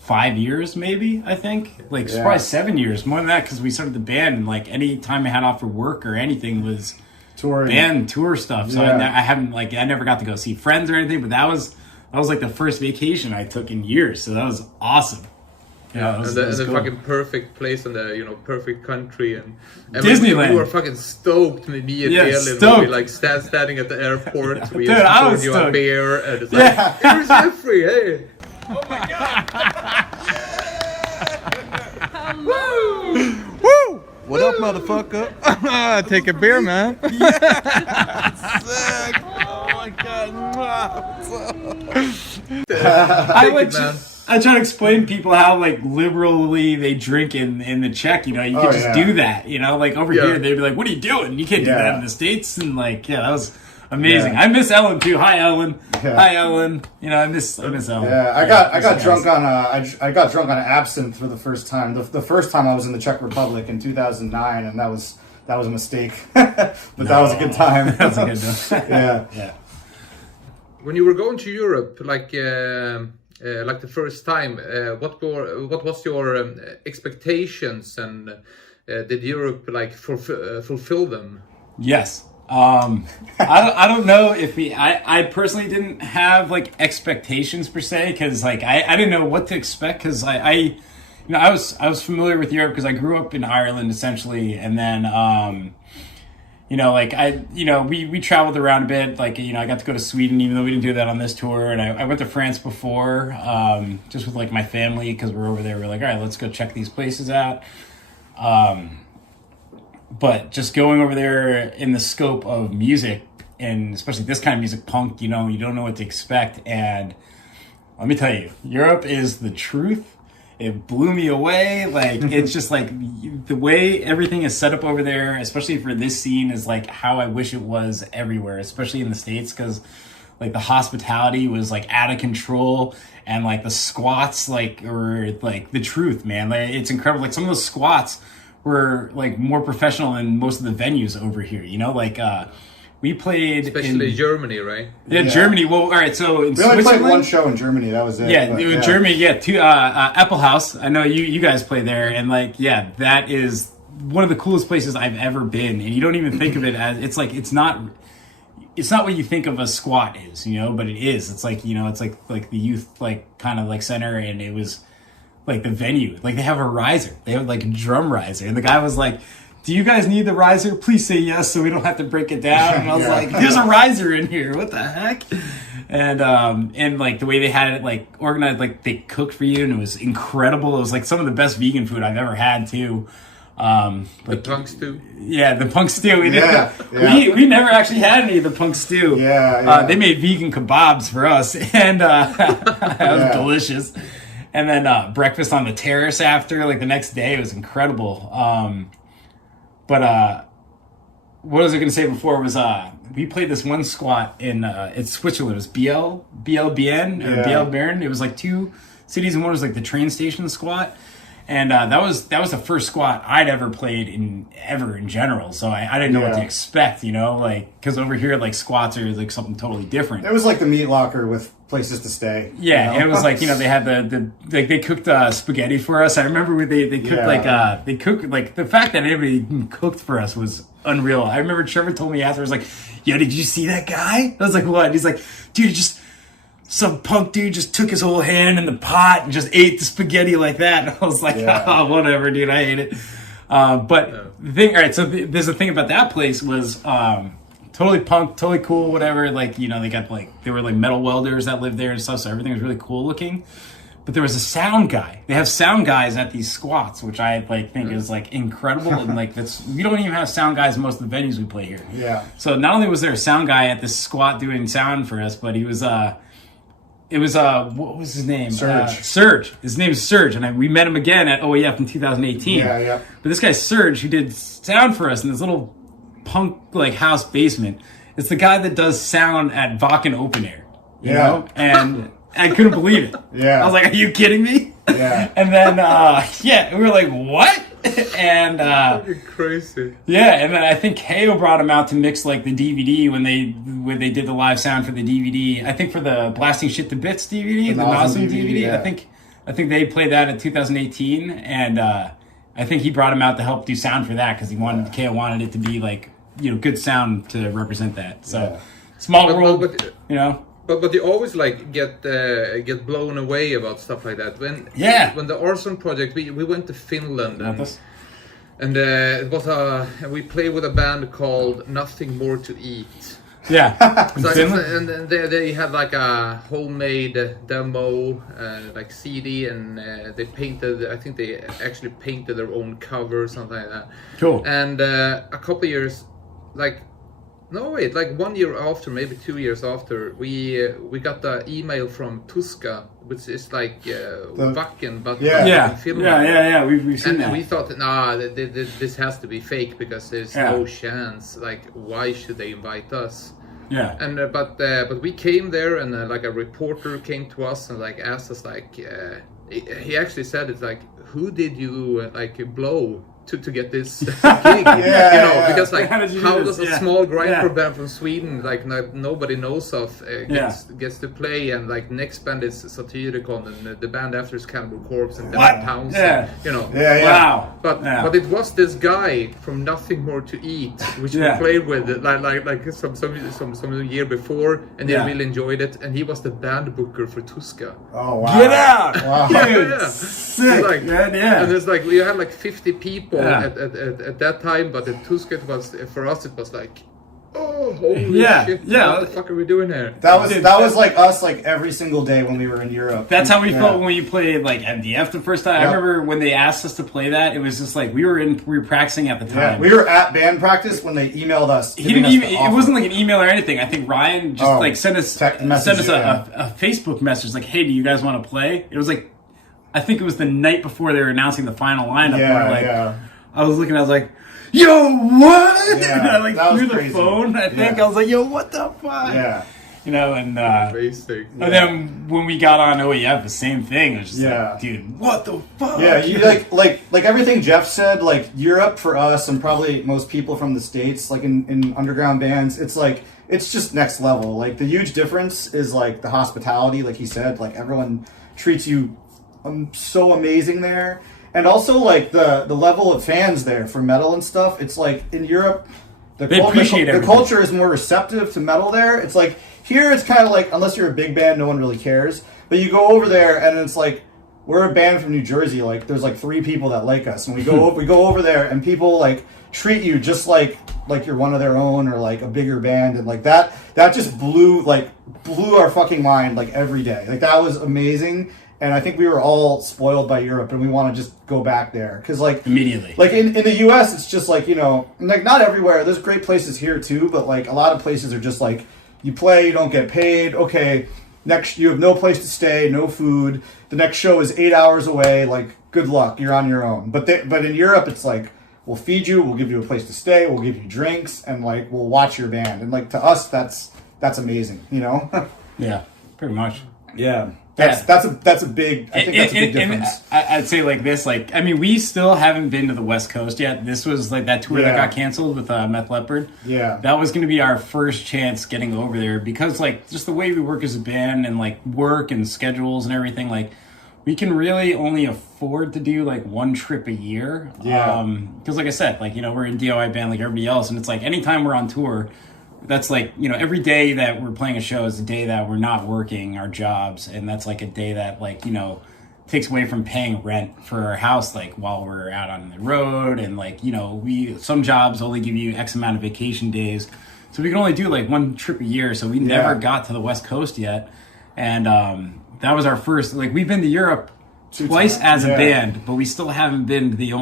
5 years, maybe. I think it's probably 7 years, more than that, because we started the band, and like any time I had off for work or anything was band tour stuff. So I haven't I never got to go see friends or anything, but that was like the first vacation I took in years. So that was awesome. Yeah, and the cool. Fucking perfect place and the perfect country and Disneyland. We were fucking stoked. Me and Elin would be like standing at the airport. We Dude, I was poured you a beer and it's like, here's Jeffrey. Hey. Oh my god! Woo! What up, motherfucker? Take a beer, man. Sick. Oh my god. I try to explain to people how liberally they drink in the Czech. You can just do that. Over here they'd be like, "What are you doing? You can't do that in the States." And that was amazing. Yeah. I miss Ellen too. Hi, Ellen. Yeah. Hi, Ellen. I miss Ellen. Yeah, I got drunk on I got drunk on absinthe for the first time. The first time I was in the Czech Republic in 2009, and that was a mistake. But that was a good time. That was a good time. Yeah. When you were going to Europe, like the first time, what was your expectations, and did Europe fulfill them? Yes. I don't know if I personally didn't have expectations per se, because I didn't know what to expect, because I was familiar with Europe because I grew up in Ireland essentially, and then we traveled around a bit. I got to go to Sweden, even though we didn't do that on this tour, and I went to France before, just with my family, because we're over there. We're like, all right, let's go check these places out. But just going over there in the scope of music, and especially this kind of music, punk, you don't know what to expect. And let me tell you, Europe is the truth. It blew me away. It's just the way everything is set up over there, especially for this scene, is how I wish it was everywhere, especially in the States, because the hospitality was out of control, and the squats were the truth, man. It's incredible. Some of those squats were more professional than most of the venues over here. We played especially in Germany, right? Yeah, Germany. Well, all right. So in we only played one show in Germany. That was it. Yeah, in Germany. Yeah, Apple House. I know you guys play there, and that is one of the coolest places I've ever been. And you don't even think of it as it's not what you think of a squat is, but it is. It's it's the youth kind of center, and it was the venue. They have a riser. They have a drum riser, and the guy was like, "Do you guys need the riser? Please say yes, so we don't have to break it down." And I was like, "There's a riser in here. What the heck?" And the way they had it organized, they cooked for you, and it was incredible. It was some of the best vegan food I've ever had too. The punk stew. Yeah, the punk stew. We never actually had any of the punk stew. They made vegan kebabs for us, and that was delicious. And then breakfast on the terrace after, the next day, it was incredible. But what was I going to say before was we played this one squat in Switzerland. It was Biel-Bien or Biel-Bern. It was 2 cities, and one was the train station squat. And that was the first squat I'd ever played in general. So I didn't know what to expect, because over here squats are something totally different. It was the meat locker with places to stay. Yeah, it was they had they cooked spaghetti for us. I remember when they cooked they cooked the fact that anybody cooked for us was unreal. I remember Trevor told me after, I was "Yo, did you see that guy?" I was like, "What?" And he's like, "Dude, some punk dude just took his whole hand in the pot and just ate the spaghetti like that." And I was like, "Oh, whatever, dude, I ate it." But the thing, all right, so there's a thing about that place was totally punk, totally cool, whatever. They got there were metal welders that lived there and stuff, so everything was really cool looking. but there was a sound guy. They have sound guys at these squats, which I like think is like incredible. And like we don't even have sound guys in most of the venues we play here. Yeah. So not only was there a sound guy at this squat doing sound for us, but he was what was his name? Serge. Serge. His name is Serge, and we met him again at OAF in 2018. Yeah. But this guy Serge, who did sound for us in this little punk like house basement, it's the guy that does sound at Vakken Open Air. You know? And I couldn't believe it. Yeah. I was like, are you kidding me? Yeah. And then, we were like, what? And, You're crazy. yeah, and then I think KO brought him out to mix like the DVD when they did the live sound for the DVD. I think for the Blasting Shit to Bits DVD, the Nosum DVD. yeah. I think they played that in 2018, and I think he brought him out to help do sound for that because KO wanted it to be like, you know, good sound to represent that. So small world, you know. But you always like get blown away about stuff like that. When the Orson project, we went to Finland and it was we played with a band called Nothing More to Eat. Yeah, and they had like a homemade demo, like CD, and they painted. I think they actually painted their own cover, something like that. Cool. And a couple of years, like 1 year after, maybe 2 years after, we got the email from Tuska, which is like Vakken, but in Finland. Yeah. We've seen that. And we thought, this has to be fake because there's no chance. Like, why should they invite us? Yeah. And but we came there, and like a reporter came to us and like asked us like, he actually said it's like, who did you like blow to get this gig? Because like how does a small grindcore band from Sweden like nobody knows of gets to play, and like next band is Satyricon, and the band after is Cannibal Corpse and Death Pounds, Wow. But it was this guy from Nothing More to Eat, which we played with like some year before, and they really enjoyed it, and he was the band booker for Tuska. Oh wow! Get out! Wow. Dude, sick! Like, and it's like we had like 50 people at that time, but at Tuska it was, for us it was like, oh holy shit! What the fuck are we doing here? That was like us like every single day when we were in Europe. That's how we felt when you played like MDF the first time. I remember when they asked us to play that, it was just like we were practicing at the time. Yeah, we were at band practice when they emailed us. He didn't even. It wasn't like an email or anything. I think Ryan just like sent us a Facebook message like, "Hey, do you guys want to play?" It was like, I think it was the night before they were announcing the final lineup. I was looking, I was like, yo, what? Yeah, and I like threw the crazy. phone, I think. I was like, yo, what the fuck? Yeah. You know, and basic. And then when we got on OEF, the same thing. It was just like, dude, what the fuck? Yeah, you like everything Jeff said, like Europe for us and probably most people from the States, like in underground bands, it's like, it's just next level. Like the huge difference is like the hospitality, like he said, like everyone treats you so amazing there. And also, like, the level of fans there for metal and stuff, it's like, in Europe, the culture is more receptive to metal there. It's like, here it's kind of like, unless you're a big band, no one really cares. But you go over there, and it's like, we're a band from New Jersey, like, there's like 3 people that like us. And we go over there, and people, like, treat you just like you're one of their own, or like a bigger band. And, like, that just blew our fucking mind, like, every day. Like, that was amazing. And I think we were all spoiled by Europe, and we want to just go back there. Because, like, immediately. Like, in the U.S., it's just, like, you know, like, not everywhere. There's great places here, too. But, like, a lot of places are just, like, you play, you don't get paid. Okay, next, you have no place to stay, no food. The next show is 8 hours away. Like, good luck. You're on your own. But in Europe, it's, like, we'll feed you. We'll give you a place to stay. We'll give you drinks. And, like, we'll watch your band. And, like, to us, that's amazing, you know? Yeah, pretty much. Yeah. That's a big. I think that's a big difference. I'd say like this, like I mean, we still haven't been to the West Coast yet. This was like that tour that got canceled with Meth Leopard. Yeah, that was going to be our first chance getting over there because like just the way we work as a band and like work and schedules and everything, like we can really only afford to do like one trip a year. Yeah, because like I said, like you know we're a DIY band like everybody else, and it's like anytime we're on tour. That's like, you know, every day that we're playing a show is a day that we're not working our jobs. And that's like a day that like, you know, takes away from paying rent for our house, like while we're out on the road. And like, you know, some jobs only give you X amount of vacation days. So we can only do like one trip a year. So we never got to the West Coast yet. And that was our first. Like we've been to Europe twice as a band, but we still haven't been to the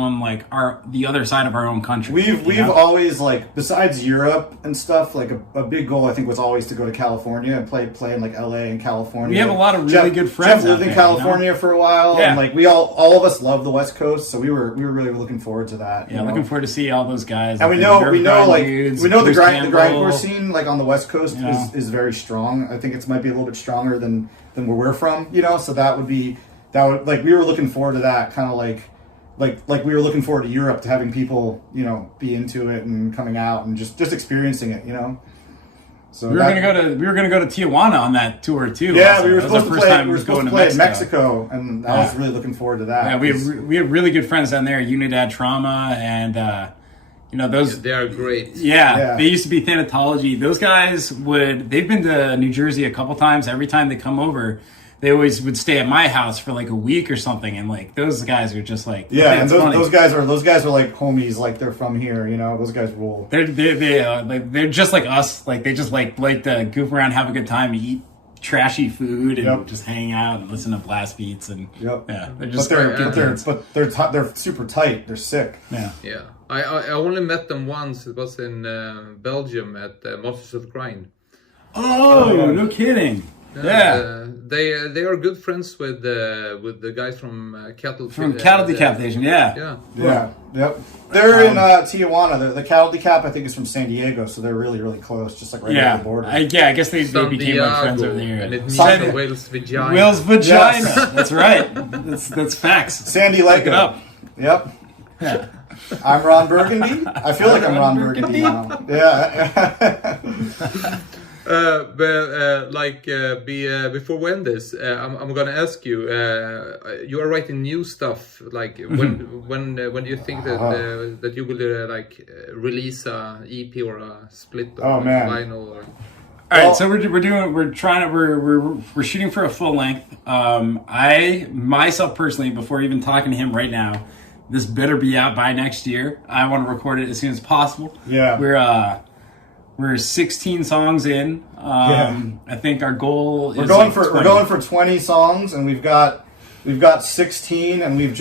other side of our own country. We've always, like, besides Europe and stuff, like a big goal I think was always to go to California and play in like LA and California. We have a lot of really good friends. Jeff lived in California for a while, and like we all of us love the West Coast, so we were really looking forward to that. Yeah, looking forward to see all those guys. And we know the grindcore scene like on the West Coast is very strong. I think it might be a little bit stronger than where we're from, you know. So that would like we were looking forward to that, kind of like we were looking forward to Europe, to having people, you know, be into it and coming out and just experiencing it, you know. So we were gonna go to Tijuana on that tour too. Yeah, also. we were supposed to play in Mexico, and I was Yeah. really looking forward to that. Yeah, we have really good friends down there, Unidad Trauma, and you know those. They are great. Yeah, they used to be Thanatology. Those guys they've been to New Jersey a couple times. Every time they come over, they always would stay at my house for like a week or something, and like those guys are just like and those guys are like homies, like they're from here, you know. Those guys rule. They're just like us, like they just like to goof around, have a good time, eat trashy food, and just hang out and listen to blast beats, and they're just they're super tight. They're sick. Yeah. I only met them once. It was in Belgium at Masters of Grind. Oh, no kidding. Yeah, they are good friends with the guys from Cattle Decapitation. Yep. They're in Tijuana. The Cattle Decap, I think, is from San Diego, so they're really, really close, just like right over the border. I guess they became my friends over there. And it means Whale's vagina. Whale's vagina. Yes. That's right. That's facts. Sandy Lake it up. Yep. Yeah. I'm Ron Burgundy. I feel like I'm Ron Burgundy now. Yeah. Before we end this, I'm gonna ask you. You are writing new stuff. Like when do you think that you will release a EP or a split or vinyl? Or... All right, so we're shooting for a full length. I myself personally, before even talking to him right now, this better be out by next year. I want to record it as soon as possible. Yeah, we're 16 songs in. I think our goal is we're going for 20 songs, and we've got 16, and we've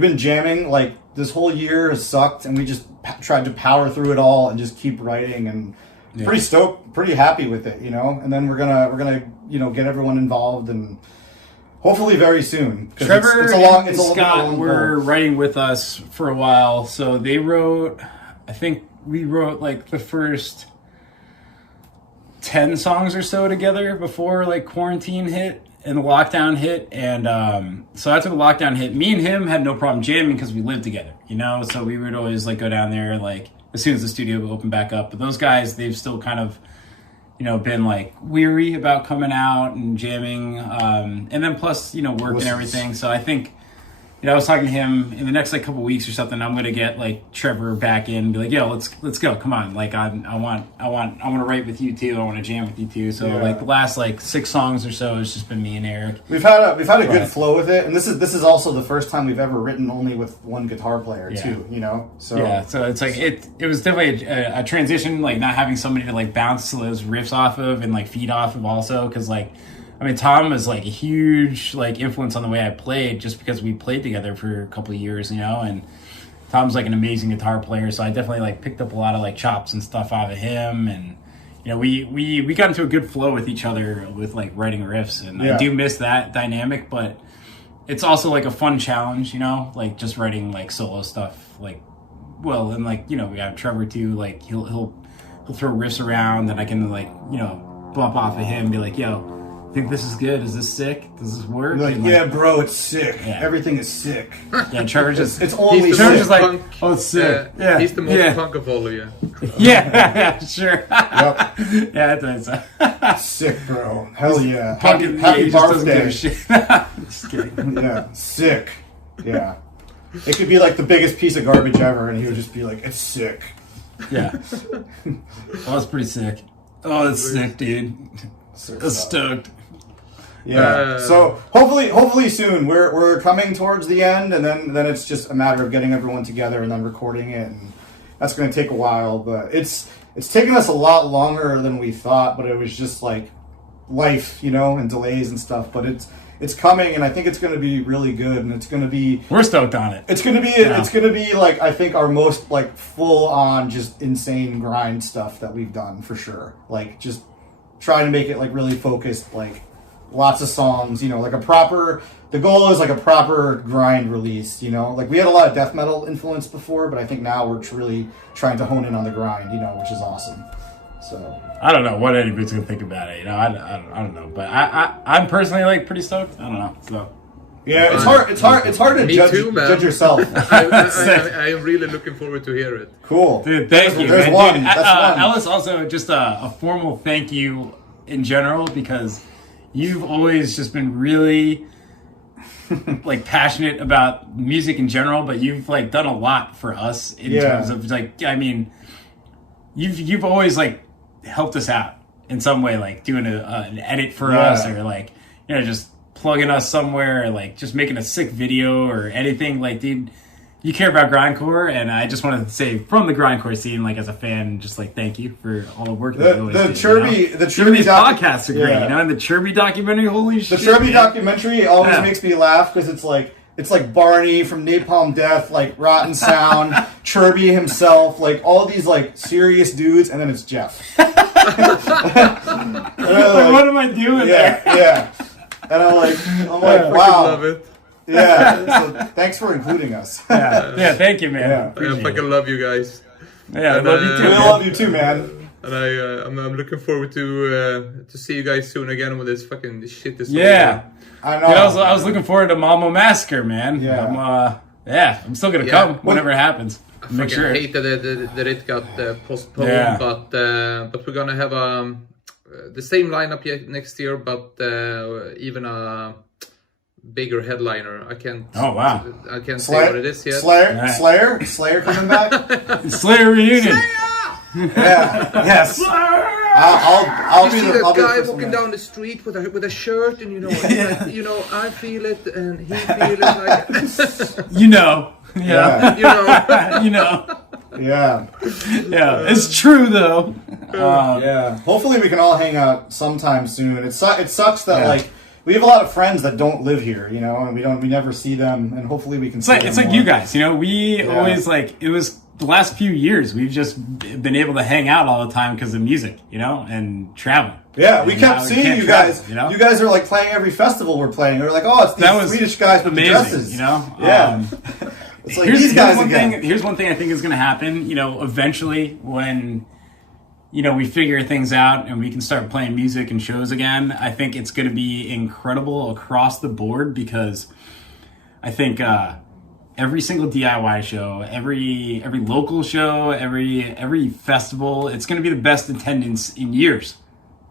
been jamming. Like this whole year has sucked, and we just tried to power through it all and just keep writing, and pretty stoked, pretty happy with it, you know. And then we're gonna you know, get everyone involved, and hopefully very soon. Trevor and Scott were writing with us for a while, so they wrote. I think we wrote like the first 10 songs or so together before like quarantine hit and the lockdown hit, and so after the lockdown hit, me and him had no problem jamming because we lived together, you know. So we would always like go down there like as soon as the studio would open back up. But those guys, they've still kind of, you know, been like weary about coming out and jamming, and then plus, you know, work and everything. So I think, you know, I was talking to him in the next like couple weeks or something. I'm gonna get like Trevor back in and be like, yo, let's go, come on. Like I want to write with you too. I want to jam with you too. So like the last like 6 songs or so has just been me and Eric. We've had a good flow with it, and this is also the first time we've ever written only with one guitar player too. You know, so so it's like it was definitely a transition, like not having somebody to like bounce those riffs off of and like feed off of also, because like. I mean, Tom was like a huge like influence on the way I played, just because we played together for a couple of years, you know. And Tom's like an amazing guitar player, so I definitely like picked up a lot of like chops and stuff out of him. And you know, we got into a good flow with each other with like writing riffs, and I do miss that dynamic, but it's also like a fun challenge, you know, like just writing like solo stuff. Like, well, and like, you know, we have Trevor too. Like he'll throw riffs around, and I can like, you know, bump off of him and be like, yo, think this is good? Is this sick? Does this work? Like, yeah, bro, it's sick. Yeah. Everything is sick. Yeah, Trevor's just it's only Trevor's just like, oh, it's sick. Yeah, he's the most punk of all of you. Yeah, sure. Yep. Yeah, that's sick, bro. Hell yeah. Happy birthday. Just kidding. Yeah, sick. Yeah. It could be like the biggest piece of garbage ever, and he would just be like, it's sick. Yeah. Oh, it's pretty sick. Oh, it's sick, dude. So stoked. Yeah. So hopefully soon. We're coming towards the end, and then it's just a matter of getting everyone together and then recording it, and that's going to take a while. But it's taken us a lot longer than we thought. But it was just like life, you know, and delays and stuff. But it's coming, and I think it's going to be really good, and it's going to be. We're stoked on it. It's going to be. Yeah. It's going to be like I think our most like full on just insane grind stuff that we've done for sure. Like just trying to make it like really focused, like lots of songs, you know, like a proper. The goal is like a proper grind release, you know. Like we had a lot of death metal influence before, but I think now we're really trying to hone in on the grind, you know, which is awesome. So I don't know what anybody's gonna think about it, you know. I don't know, but I'm personally like pretty stoked. I don't know. So yeah, it's hard to judge yourself. I'm really looking forward to hear it. Cool, dude. Thank you. There's man. one. Dude, That's one. Ellis, also just a formal thank you in general because you've always just been really like passionate about music in general, but you've like done a lot for us in terms of like, I mean, you've always like helped us out in some way, like doing an edit for us, or like, you know, just plugging us somewhere, or like just making a sick video or anything. Like, dude, you care about Grindcore, and I just wanted to say from the Grindcore scene, like as a fan, just like thank you for all the work that you always do. The Chirby these podcasts are great, you know, and the Chirby documentary, holy shit. The Chirby documentary always makes me laugh because it's like Barney from Napalm Death, like Rotten Sound, Chirby himself, like all these like serious dudes, and then it's Jeff. Like, what am I doing there? Yeah. And I'm like, wow. Love it. Yeah, so thanks for including us. Yeah, thank you, man. I fucking love you guys. Yeah, I love you too. We love you too, man. And I'm looking forward to see you guys soon again when this fucking shit is over. I know. Dude, I was looking forward to Mammo Massacre, man. Yeah. I'm still gonna come whenever it happens. I hate that it got postponed, but we're gonna have the same lineup next year, but even a bigger headliner. I can't. Oh wow! I can't say what it is yet. Slayer coming back. Slayer reunion. Yeah. Yes. I'll you be see the that guy first walking down the street with a shirt, and you know, like, you know, I feel it, and he feels it, like you know, yeah, you know, you know, yeah. It's true though. Yeah. Hopefully, we can all hang out sometime soon. It sucks that like. We have a lot of friends that don't live here, you know, and we never see them, and hopefully we can see them. It's like you guys, you know, we always like, it was the last few years, we've just been able to hang out all the time because of music, you know, and travel. Yeah, we kept seeing you guys. You know? You guys are like playing every festival we're playing. We're like, oh, it's these Swedish guys with amazing, the dresses. You know? Yeah. It's like these guys again. Here's one thing I think is going to happen, you know, eventually when, you know, we figure things out and we can start playing music and shows again. I think it's going to be incredible across the board because I think every single DIY show, every local show, every festival, it's going to be the best attendance in years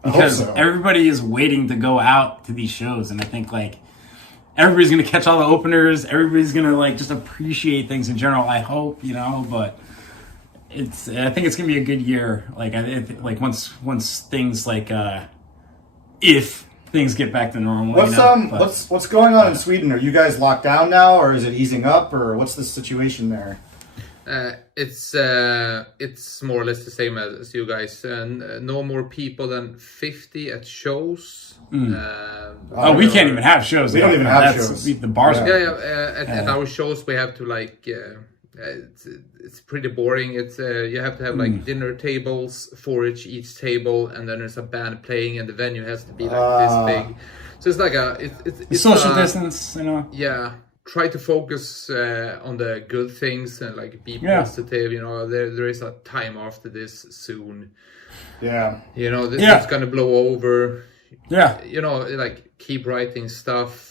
because everybody is waiting to go out to these shows. And I think like everybody's going to catch all the openers. Everybody's going to like just appreciate things in general. I hope, you know, but I think it's gonna be a good year. Like once things like if things get back to normal. What's going on in Sweden? Are you guys locked down now, or is it easing up, or what's the situation there? It's more or less the same as you guys, and no more people than 50 at shows. We can't even have shows. We don't even have shows. The bars. At our shows we have to like. It's pretty boring. It's you have to have like dinner tables, 4 each table, and then there's a band playing, and the venue has to be like this big. So it's like it's social distance, you know. Yeah, try to focus on the good things and like be positive. You know, there is a time after this soon. Yeah, you know, this is gonna blow over. Yeah, you know, like keep writing stuff.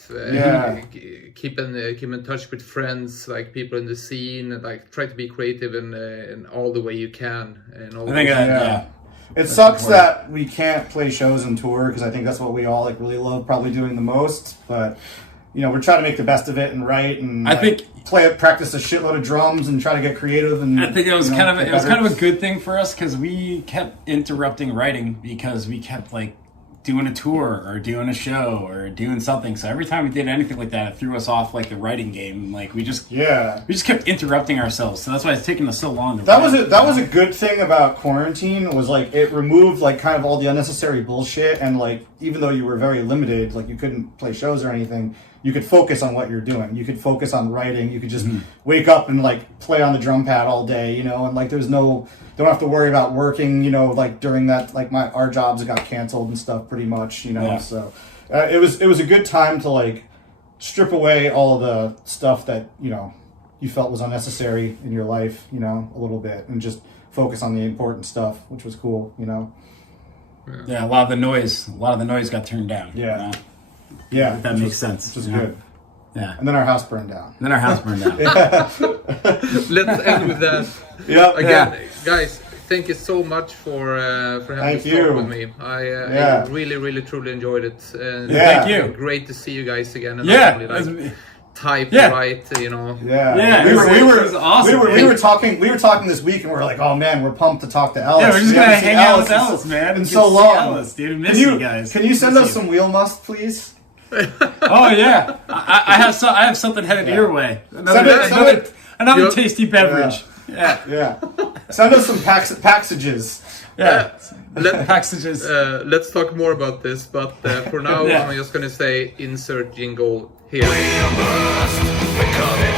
Keep in touch with friends, like people in the scene, and like try to be creative in all the way you can. And all it sucks that we can't play shows and tour because I think that's what we all like really love, probably doing the most. But you know, we're trying to make the best of it and write and practice a shitload of drums and try to get creative. And I think it was kind of a good thing for us because we kept interrupting writing because we kept like doing a tour or doing a show or doing something. So every time we did anything like that, it threw us off like the writing game. Like we just kept interrupting ourselves. So that's why it's taking us so long to That was a good thing about quarantine, was like it removed like kind of all the unnecessary bullshit, and like even though you were very limited, like you couldn't play shows or anything, you could focus on what you're doing. You could focus on writing. You could just wake up and like play on the drum pad all day, you know, and like don't have to worry about working, you know, like during that, like our jobs got canceled and stuff pretty much, you know. Yeah. So it was a good time to like strip away all of the stuff that, you know, you felt was unnecessary in your life, you know, a little bit, and just focus on the important stuff, which was cool, you know. Yeah, a lot of the noise got turned down. Yeah. You know? Yeah. If that makes sense. Which is good. Yeah. And then our house burned down. Let's end with that. Yep. Again, guys, thank you so much for having this talk with me. I really, really, truly enjoyed it. Thank you. Great to see you guys again. And right, you know. Yeah. It was awesome. We were talking this week, and we were like, oh man, we're pumped to talk to Alice. Yeah, we're just gonna hang out with Alice, man. In so long. Alice, dude. Miss you guys. Can you send us some Wheelmust, please? Oh yeah, I have something headed your way. Another tasty beverage. Yeah. Send us some packages. Packages. Let's talk more about this, but for now, I'm just gonna say insert jingle here. We are burst, we come in